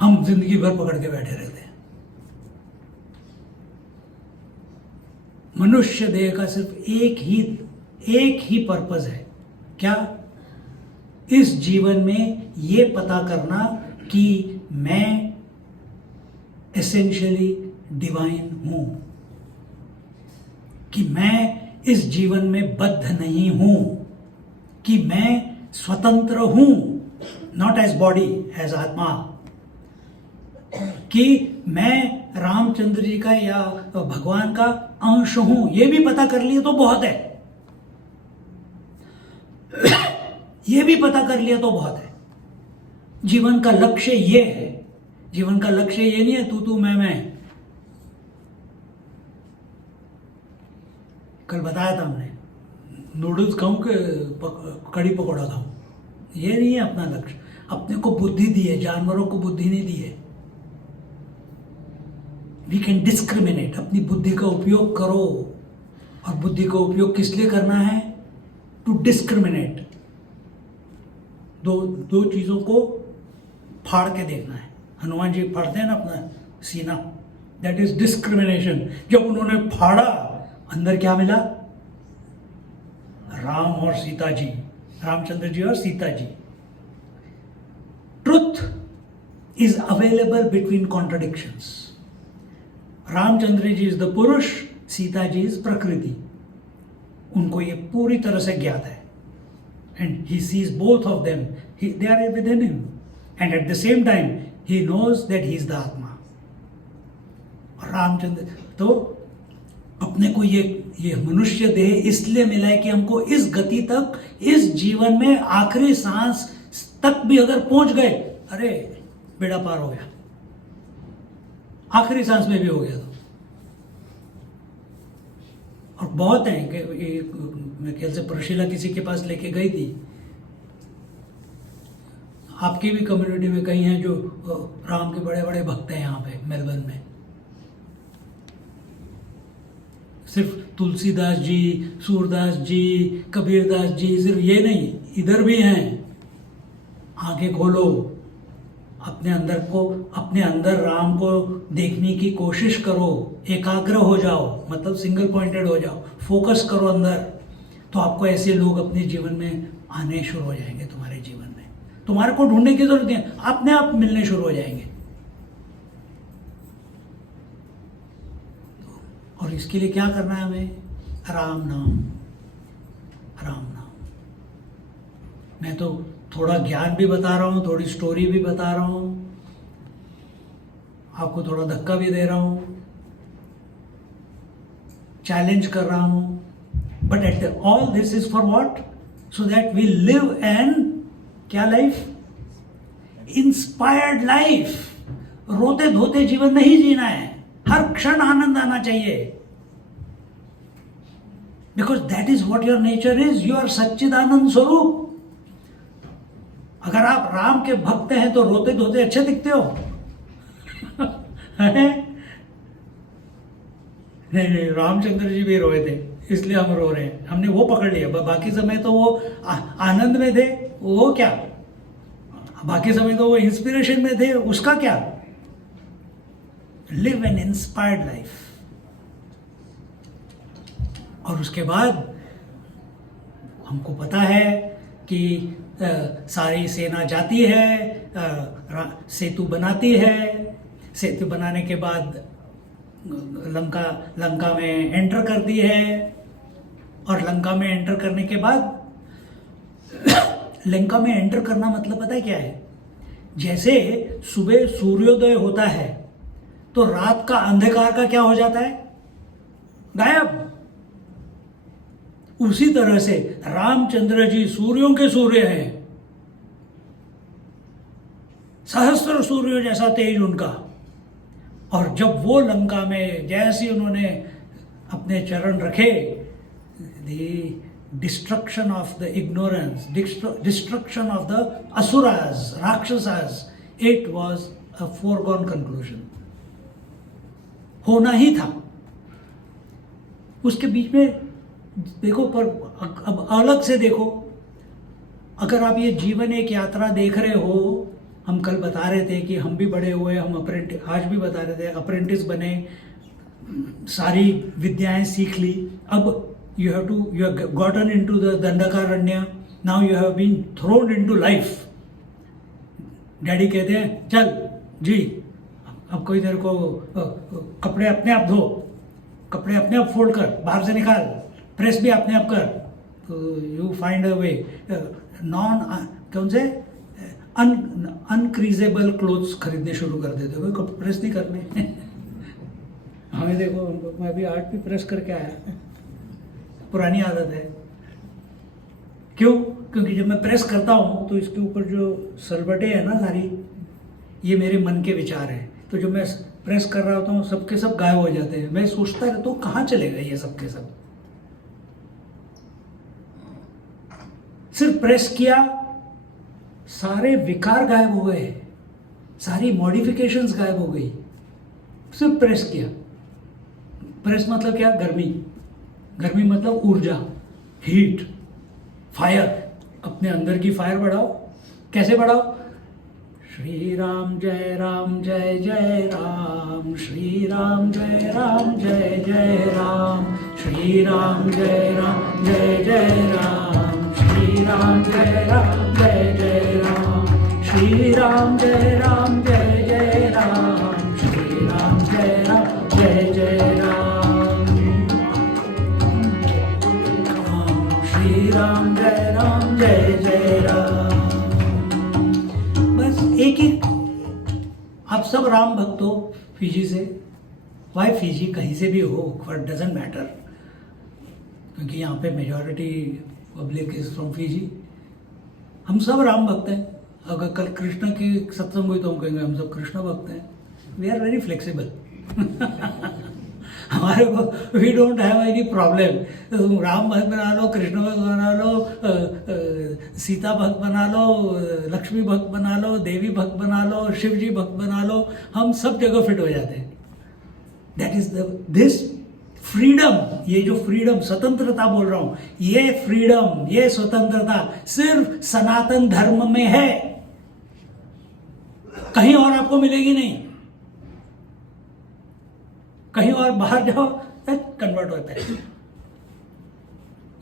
हम जिंदगी भर पकड़ के बैठे रहते हैं। मनुष्य देह का सिर्फ एक ही पर्पस है, क्या? इस जीवन में ये पता करना कि मैं एसेंशियली डिवाइन हूं, कि मैं इस जीवन में बद्ध नहीं हूं, कि मैं स्वतंत्र हूं, नॉट एज बॉडी, एज आत्मा, कि मैं रामचंद्र जी का या भगवान का अंश हूं। ये भी पता कर लिए तो बहुत है, ये भी पता कर लिया तो बहुत है। जीवन का लक्ष्य ये है, जीवन का लक्ष्य ये नहीं है तू मैं। कल बताया था हमने, नूडल्स खाऊं कि कड़ी पकौड़ा खाऊं, ये नहीं है अपना लक्ष्य। अपने को बुद्धि दी है, जानवरों को बुद्धि नहीं दी है। वी कैन डिस्क्रिमिनेट, अपनी बुद्धि का उपयोग करो। और बुद्धि का उपयोग किस लिए करना है? टू डिस्क्रिमिनेट, दो चीजों को फाड़ के देखना है। हनुमान जी फाड़ते हैं ना अपना सीना, दैट इज डिस्क्रिमिनेशन। जब उन्होंने फाड़ा, अंदर क्या मिला? राम और सीता जी, रामचंद्र जी और Sita ji. Truth is available between contradictions. Ramchandra ji is the पुरुष, सीता जी इज प्रकृति। उनको ये पूरी तरह से ज्ञात है, and he sees both of them, they are within him, and at the same time he knows that he is the atma. और रामचंद्र तो अपने को ये मनुष्य देह इसलिए मिला है कि हमको इस गति तक, इस जीवन में आखिरी सांस तक भी अगर पहुंच गए, अरे बेड़ा पार हो गया, आखिरी सांस में भी हो गया तो। और बहुत हैं कि मैं ख्याल से प्रशीला किसी के पास लेके गई थी, आपकी भी कम्युनिटी में कई हैं जो राम के बड़े बड़े भक्त हैं यहाँ पे मेलबर्न में। सिर्फ तुलसीदास जी, सूरदास जी, कबीरदास जी, सिर्फ ये नहीं, इधर भी हैं। आंखें खोलो, अपने अंदर राम को देखने की कोशिश करो, एकाग्र हो जाओ, मतलब सिंगल पॉइंटेड हो जाओ, फोकस करो अंदर, तो आपको ऐसे लोग अपने जीवन में आने शुरू हो जाएंगे। तुम्हारे जीवन में तुम्हारे को ढूंढने की जरूरत नहीं, अपने आप मिलने शुरू हो जाएंगे। और इसके लिए क्या करना है हमें? राम नाम, राम नाम। मैं तो थोड़ा ज्ञान भी बता रहा हूँ, थोड़ी स्टोरी भी बता रहा हूँ, आपको थोड़ा धक्का भी दे रहा हूँ, चैलेंज कर रहा हूँ, but at all this is for what? So that we live an क्या लाइफ? Inspired life. रोते धोते जीवन नहीं जीना है, हर क्षण आनंद आना चाहिए, because that is what your nature is. You are सच्चिदानंद स्वरूप। अगर आप राम के भक्त हैं तो रोते धोते अच्छे दिखते हो। नहीं, रामचंद्र जी भी रोए थे, इसलिए हम रो रहे हैं, हमने वो पकड़ लिया। बाकी समय तो वो आनंद में थे, वो क्या, बाकी समय तो वो इंस्पिरेशन में थे, उसका क्या? Live N inspired life. और उसके बाद हमको पता है कि सारी सेना जाती है, सेतु बनाती है, सेतु बनाने के बाद लंका में एंटर करती है, और लंका में एंटर करने के बाद लंका में एंटर करना मतलब पता है क्या है? जैसे सुबह सूर्योदय होता है तो रात का अंधकार का क्या हो जाता है? गायब। उसी तरह से रामचंद्र जी सूर्यों के सूर्य हैं, सहस्त्र सूर्यों जैसा तेज उनका। और जब वो लंका में जैसे उन्होंने अपने चरण रखे, the destruction of the ignorance, destruction of the asuras, rakshasas, it was a foregone conclusion. होना ही था. उसके बीच में देखो, पर अब अलग से देखो, अगर आप ये जीवन एक यात्रा देख रहे हो, हम कल बता रहे थे कि हम भी बड़े हुए, हम अप्रेंटिस, आज भी बता रहे थे, अप्रेंटिस बने, सारी विद्याएं सीख ली, अब you have gotten into the Dandakaranya, now you have been thrown into life. Daddy कहते हैं चल जी, अब कोई तेरे को कपड़े अपने आप धो, कपड़े अपने आप फोल्ड कर, बाहर से निकाल, प्रेस भी अपने आप कर, तो यू फाइंड अ वे. कौन से अनक्रीजेबल क्लोथ्स खरीदने शुरू कर देते हो, कपड़े प्रेस नहीं करने. हमें देखो, मैं भी आर्ट भी प्रेस करके आया, पुरानी आदत है. क्यों? क्योंकि जब मैं प्रेस करता हूँ तो इसके ऊपर जो सलबटे हैं ना सारी, ये मेरे मन के विचार हैं. तो जब मैं प्रेस कर रहा होता हूँ सबके सब गायब हो जाते हैं. मैं सोचता रहता हूँ कहाँ चले गए ये सबके सब. सिर्फ प्रेस किया, सारे विकार गायब हो गए, सारी मॉडिफिकेशंस गायब हो गई. सिर्फ प्रेस किया. प्रेस मतलब क्या? गर्मी. गर्मी मतलब ऊर्जा, हीट, फायर. अपने अंदर की फायर बढ़ाओ. कैसे बढ़ाओ? श्री राम जय राम जय जय राम, श्री राम जय राम जय जय राम, श्री राम जय राम जय जय राम, श्री राम जय राम जय जय राम, श्री राम जय राम जय जय राम, श्री राम जय राम जय जय राम, श्री राम जय राम जय जय राम. बस एक ही. आप सब राम भक्त हो फिजी से. Why Fiji? कहीं से भी हो, बट डजंट मैटर, क्योंकि यहाँ पे majority public is from Fiji. हम सब राम भक्त हैं. अगर कल कृष्ण की सत्संग हुई तो हम कहेंगे हम सब कृष्ण भक्त हैं. We are very flexible. हमारे को we don't have any problem. Ram भक्त बना लो, कृष्ण भक्त बना लो, सीता भक्त बना लो, लक्ष्मी भक्त बना लो, देवी भक्त बना लो, शिव जी भक्त बना लो, हम सब जगह फिट हो जाते हैं. That is this freedom. ये जो फ्रीडम, स्वतंत्रता बोल रहा हूं, ये फ्रीडम, ये स्वतंत्रता सिर्फ सनातन धर्म में है, कहीं और आपको मिलेगी नहीं. कहीं और बाहर जाओ कन्वर्ट होता है.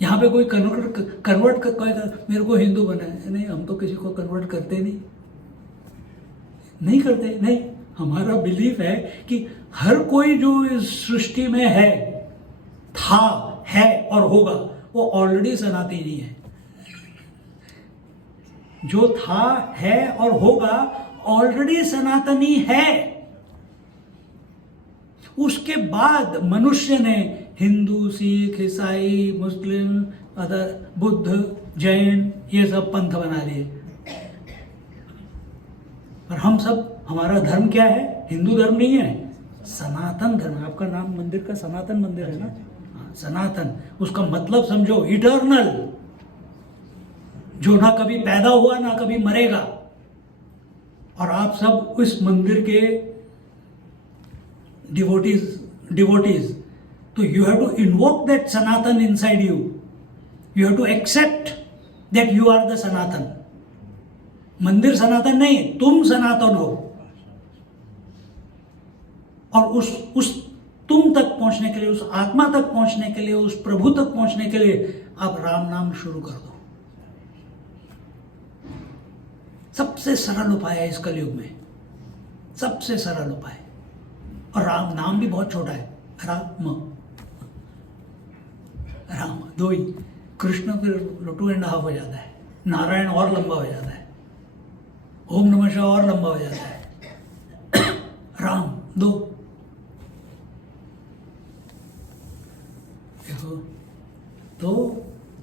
यहाँ पे कोई कन्वर्ट मेरे को हिंदू बना है, नहीं, हम तो किसी को कन्वर्ट करते नहीं करते. नहीं, हमारा बिलीफ है कि हर कोई जो इस सृष्टि में है, था, है और होगा, वो ऑलरेडी सनातनी है. जो था, है और होगा ऑलरेडी सनातनी है. उसके बाद मनुष्य ने हिंदू, सिख, ईसाई, मुस्लिम, अदर, बुद्ध, जैन, ये सब पंथ बना लिए. पर हम सब, हमारा धर्म क्या है? हिंदू धर्म नहीं है, सनातन धर्म. आपका नाम मंदिर का सनातन मंदिर है ना? सनातन, उसका मतलब समझो इटर्नल, जो ना कभी पैदा हुआ ना कभी मरेगा. और आप सब उस मंदिर के डिवोटीज. तो you have to invoke that Sanatan inside you. You have to accept that you are the Sanatan. मंदिर सनातन नहीं, तुम सनातन हो. और उस तुम तक पहुंचने के लिए, उस आत्मा तक पहुंचने के लिए, उस प्रभु तक पहुंचने के लिए आप राम नाम शुरू कर दो. सबसे सरल उपाय है इस कलयुग में, सबसे सरल उपाय. और राम नाम भी बहुत छोटा है, राम 2 ही. कृष्ण फिर 2.5 हो जाता है, नारायण और लंबा हो जाता है, ओम नमः शिवाय और लंबा हो जाता है, राम 2. देखो, तो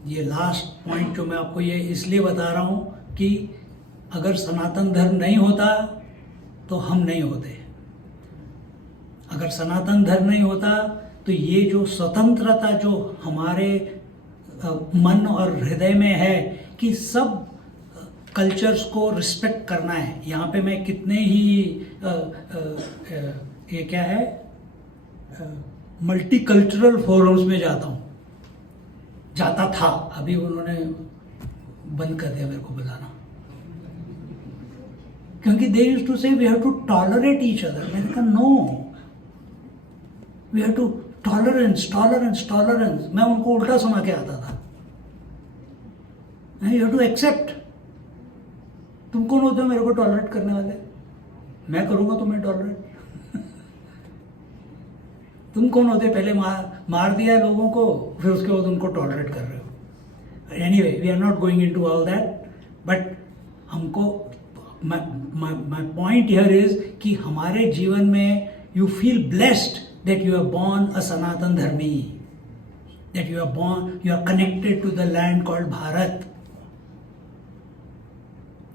ये लास्ट पॉइंट जो मैं आपको ये इसलिए बता रहा हूं कि अगर सनातन धर्म नहीं होता तो हम नहीं होते. अगर सनातन धर्म नहीं होता तो ये जो स्वतंत्रता जो हमारे मन और हृदय में है कि सब कल्चर्स को रिस्पेक्ट करना है। यहाँ पे मैं कितने ही ये क्या है मल्टीकल्चरल फोरम्स में जाता था, अभी उन्होंने बंद कर दिया मेरे को बुलाना, क्योंकि they used to say we have to tolerate each other. मैंने कहा no, we have to tolerance tolerance tolerance. मैं उनको उल्टा सुना के आता था, यू हैव टू एक्सेप्ट। तुम कौन होते हो मेरे को टॉलरेट करने वाले? मैं करूंगा तुम्हें टॉलरेट? तुम कौन होते? पहले मार दिया लोगों को, फिर उसके बाद उनको टॉलरेट कर रहे हो। Anyway, we are not going into all that, but हमको माय पॉइंट हियर इज कि हमारे जीवन में you feel blessed that you are born a सनातन धर्मी, that you are connected to the land called Bharat,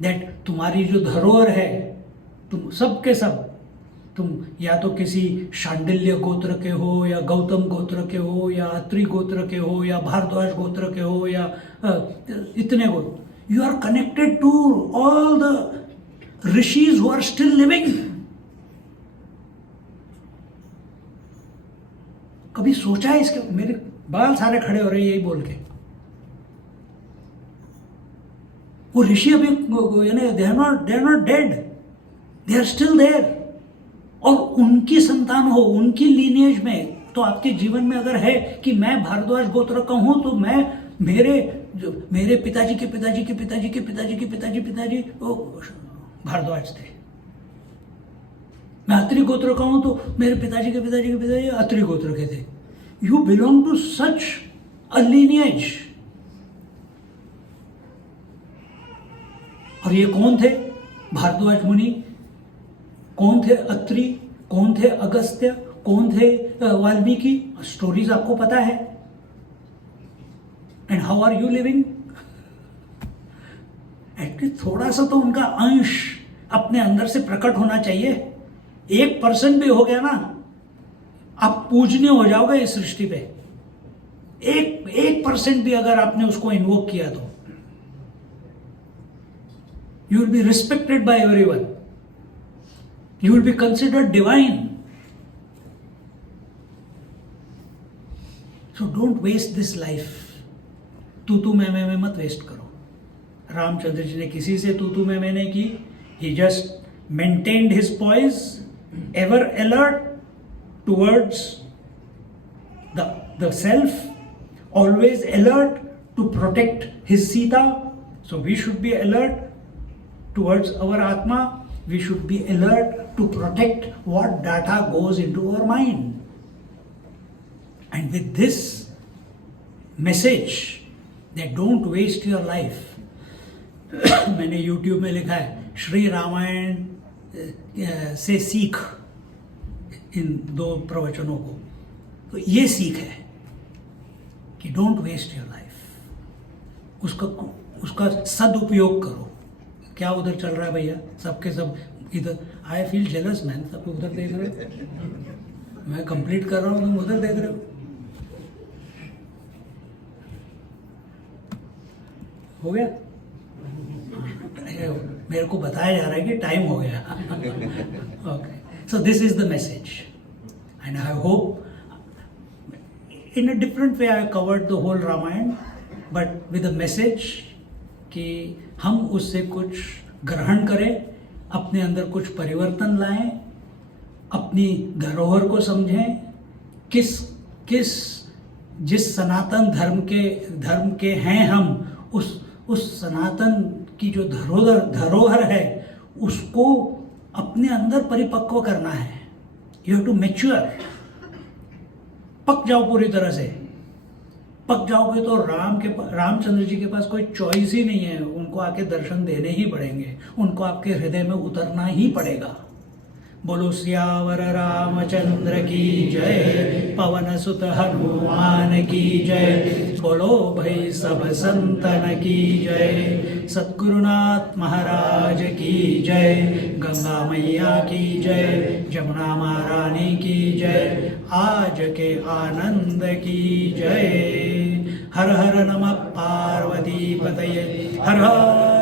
that तुम्हारी जो धरोहर है, तुम सब के सब, तुम या तो किसी शांडिल्य गोत्र के हो, या गौतम गोत्र के हो, या अत्रि गोत्र के हो, या भारद्वाज गोत्र के हो, या इतने गोत्र, you are connected to all the rishis who are still living. कभी सोचा है इसके? मेरे बाल सारे खड़े हो रहे यही बोल के। वो ऋषि अभी they are not dead, they are still there. और उनकी संतान हो, उनकी लीनिएज में, तो आपके जीवन में अगर है कि मैं भारद्वाज गोत्र का हूं, तो मैं मेरे पिताजी के पिताजी के पिताजी के पिताजी के पिताजी वो भारद्वाज थे। मैं अत्रि गोत्र का हूं, तो मेरे पिताजी के पिताजी के पिताजी अत्रि गोत्र के थे। You belong to such a lineage. और ये कौन थे? भारद्वाज मुनि। कौन थे अत्रि? कौन थे अगस्त्य? कौन थे वाल्मीकि? स्टोरीज आपको पता है। And how are you living? At least थोड़ा सा तो उनका अंश अपने अंदर से प्रकट होना चाहिए। 1% भी हो गया ना, आप पूजनीय हो जाओगे इस सृष्टि पे। 1% भी अगर आपने उसको इन्वोक किया तो you will be respected by everyone. You will be considered divine. So don't waste this life. तू मैं मत वेस्ट करो। रामचंद्र जी ने किसी से तू मैं नहीं की। He just maintained his poise, ever alert towards the self, always alert to protect his Sita. So we should be alert towards our Atma. We should be alert to protect what data goes into our mind. And with this message that don't waste your life, मैंने YouTube में लिखा है श्री रामायण से सीख, इन 2 प्रवचनों को। तो ये सीख है कि डोंट वेस्ट योर लाइफ, उसका सदुपयोग करो। क्या उधर चल रहा है भैया? सबके सब इधर। आई फील जेलस मैन, सब उधर देख रहे हो, मैं कंप्लीट कर रहा हूँ, तुम उधर देख रहे हो। हो गया? मेरे को बताया जा रहा है कि टाइम हो गया। Okay, so this is the message and I hope in a different way I covered the whole Ramayana, but with a message कि हम उससे कुछ ग्रहण करें, अपने अंदर कुछ परिवर्तन लाएं, अपनी धरोहर को समझें, जिस सनातन धर्म के हैं हम, उस सनातन की जो धरोहर है उसको अपने अंदर परिपक्व करना है। You have to mature. पक जाओ पूरी तरह से। पक जाओगे तो रामचंद्र जी के पास कोई चॉइस ही नहीं है, उनको आके दर्शन देने ही पड़ेंगे, उनको आपके हृदय में उतरना ही पड़ेगा। बोलो सियावर रामचंद्र की जय, पवन सुत हनुमान की जय, बोलो भाई सब संतन की जय, सद्गुरुनाथ महाराज की जय, गंगा मैया की जय, जमुना महारानी की जय, आज के आनंद की जय। हर हर नमः पार्वती पतये हर हर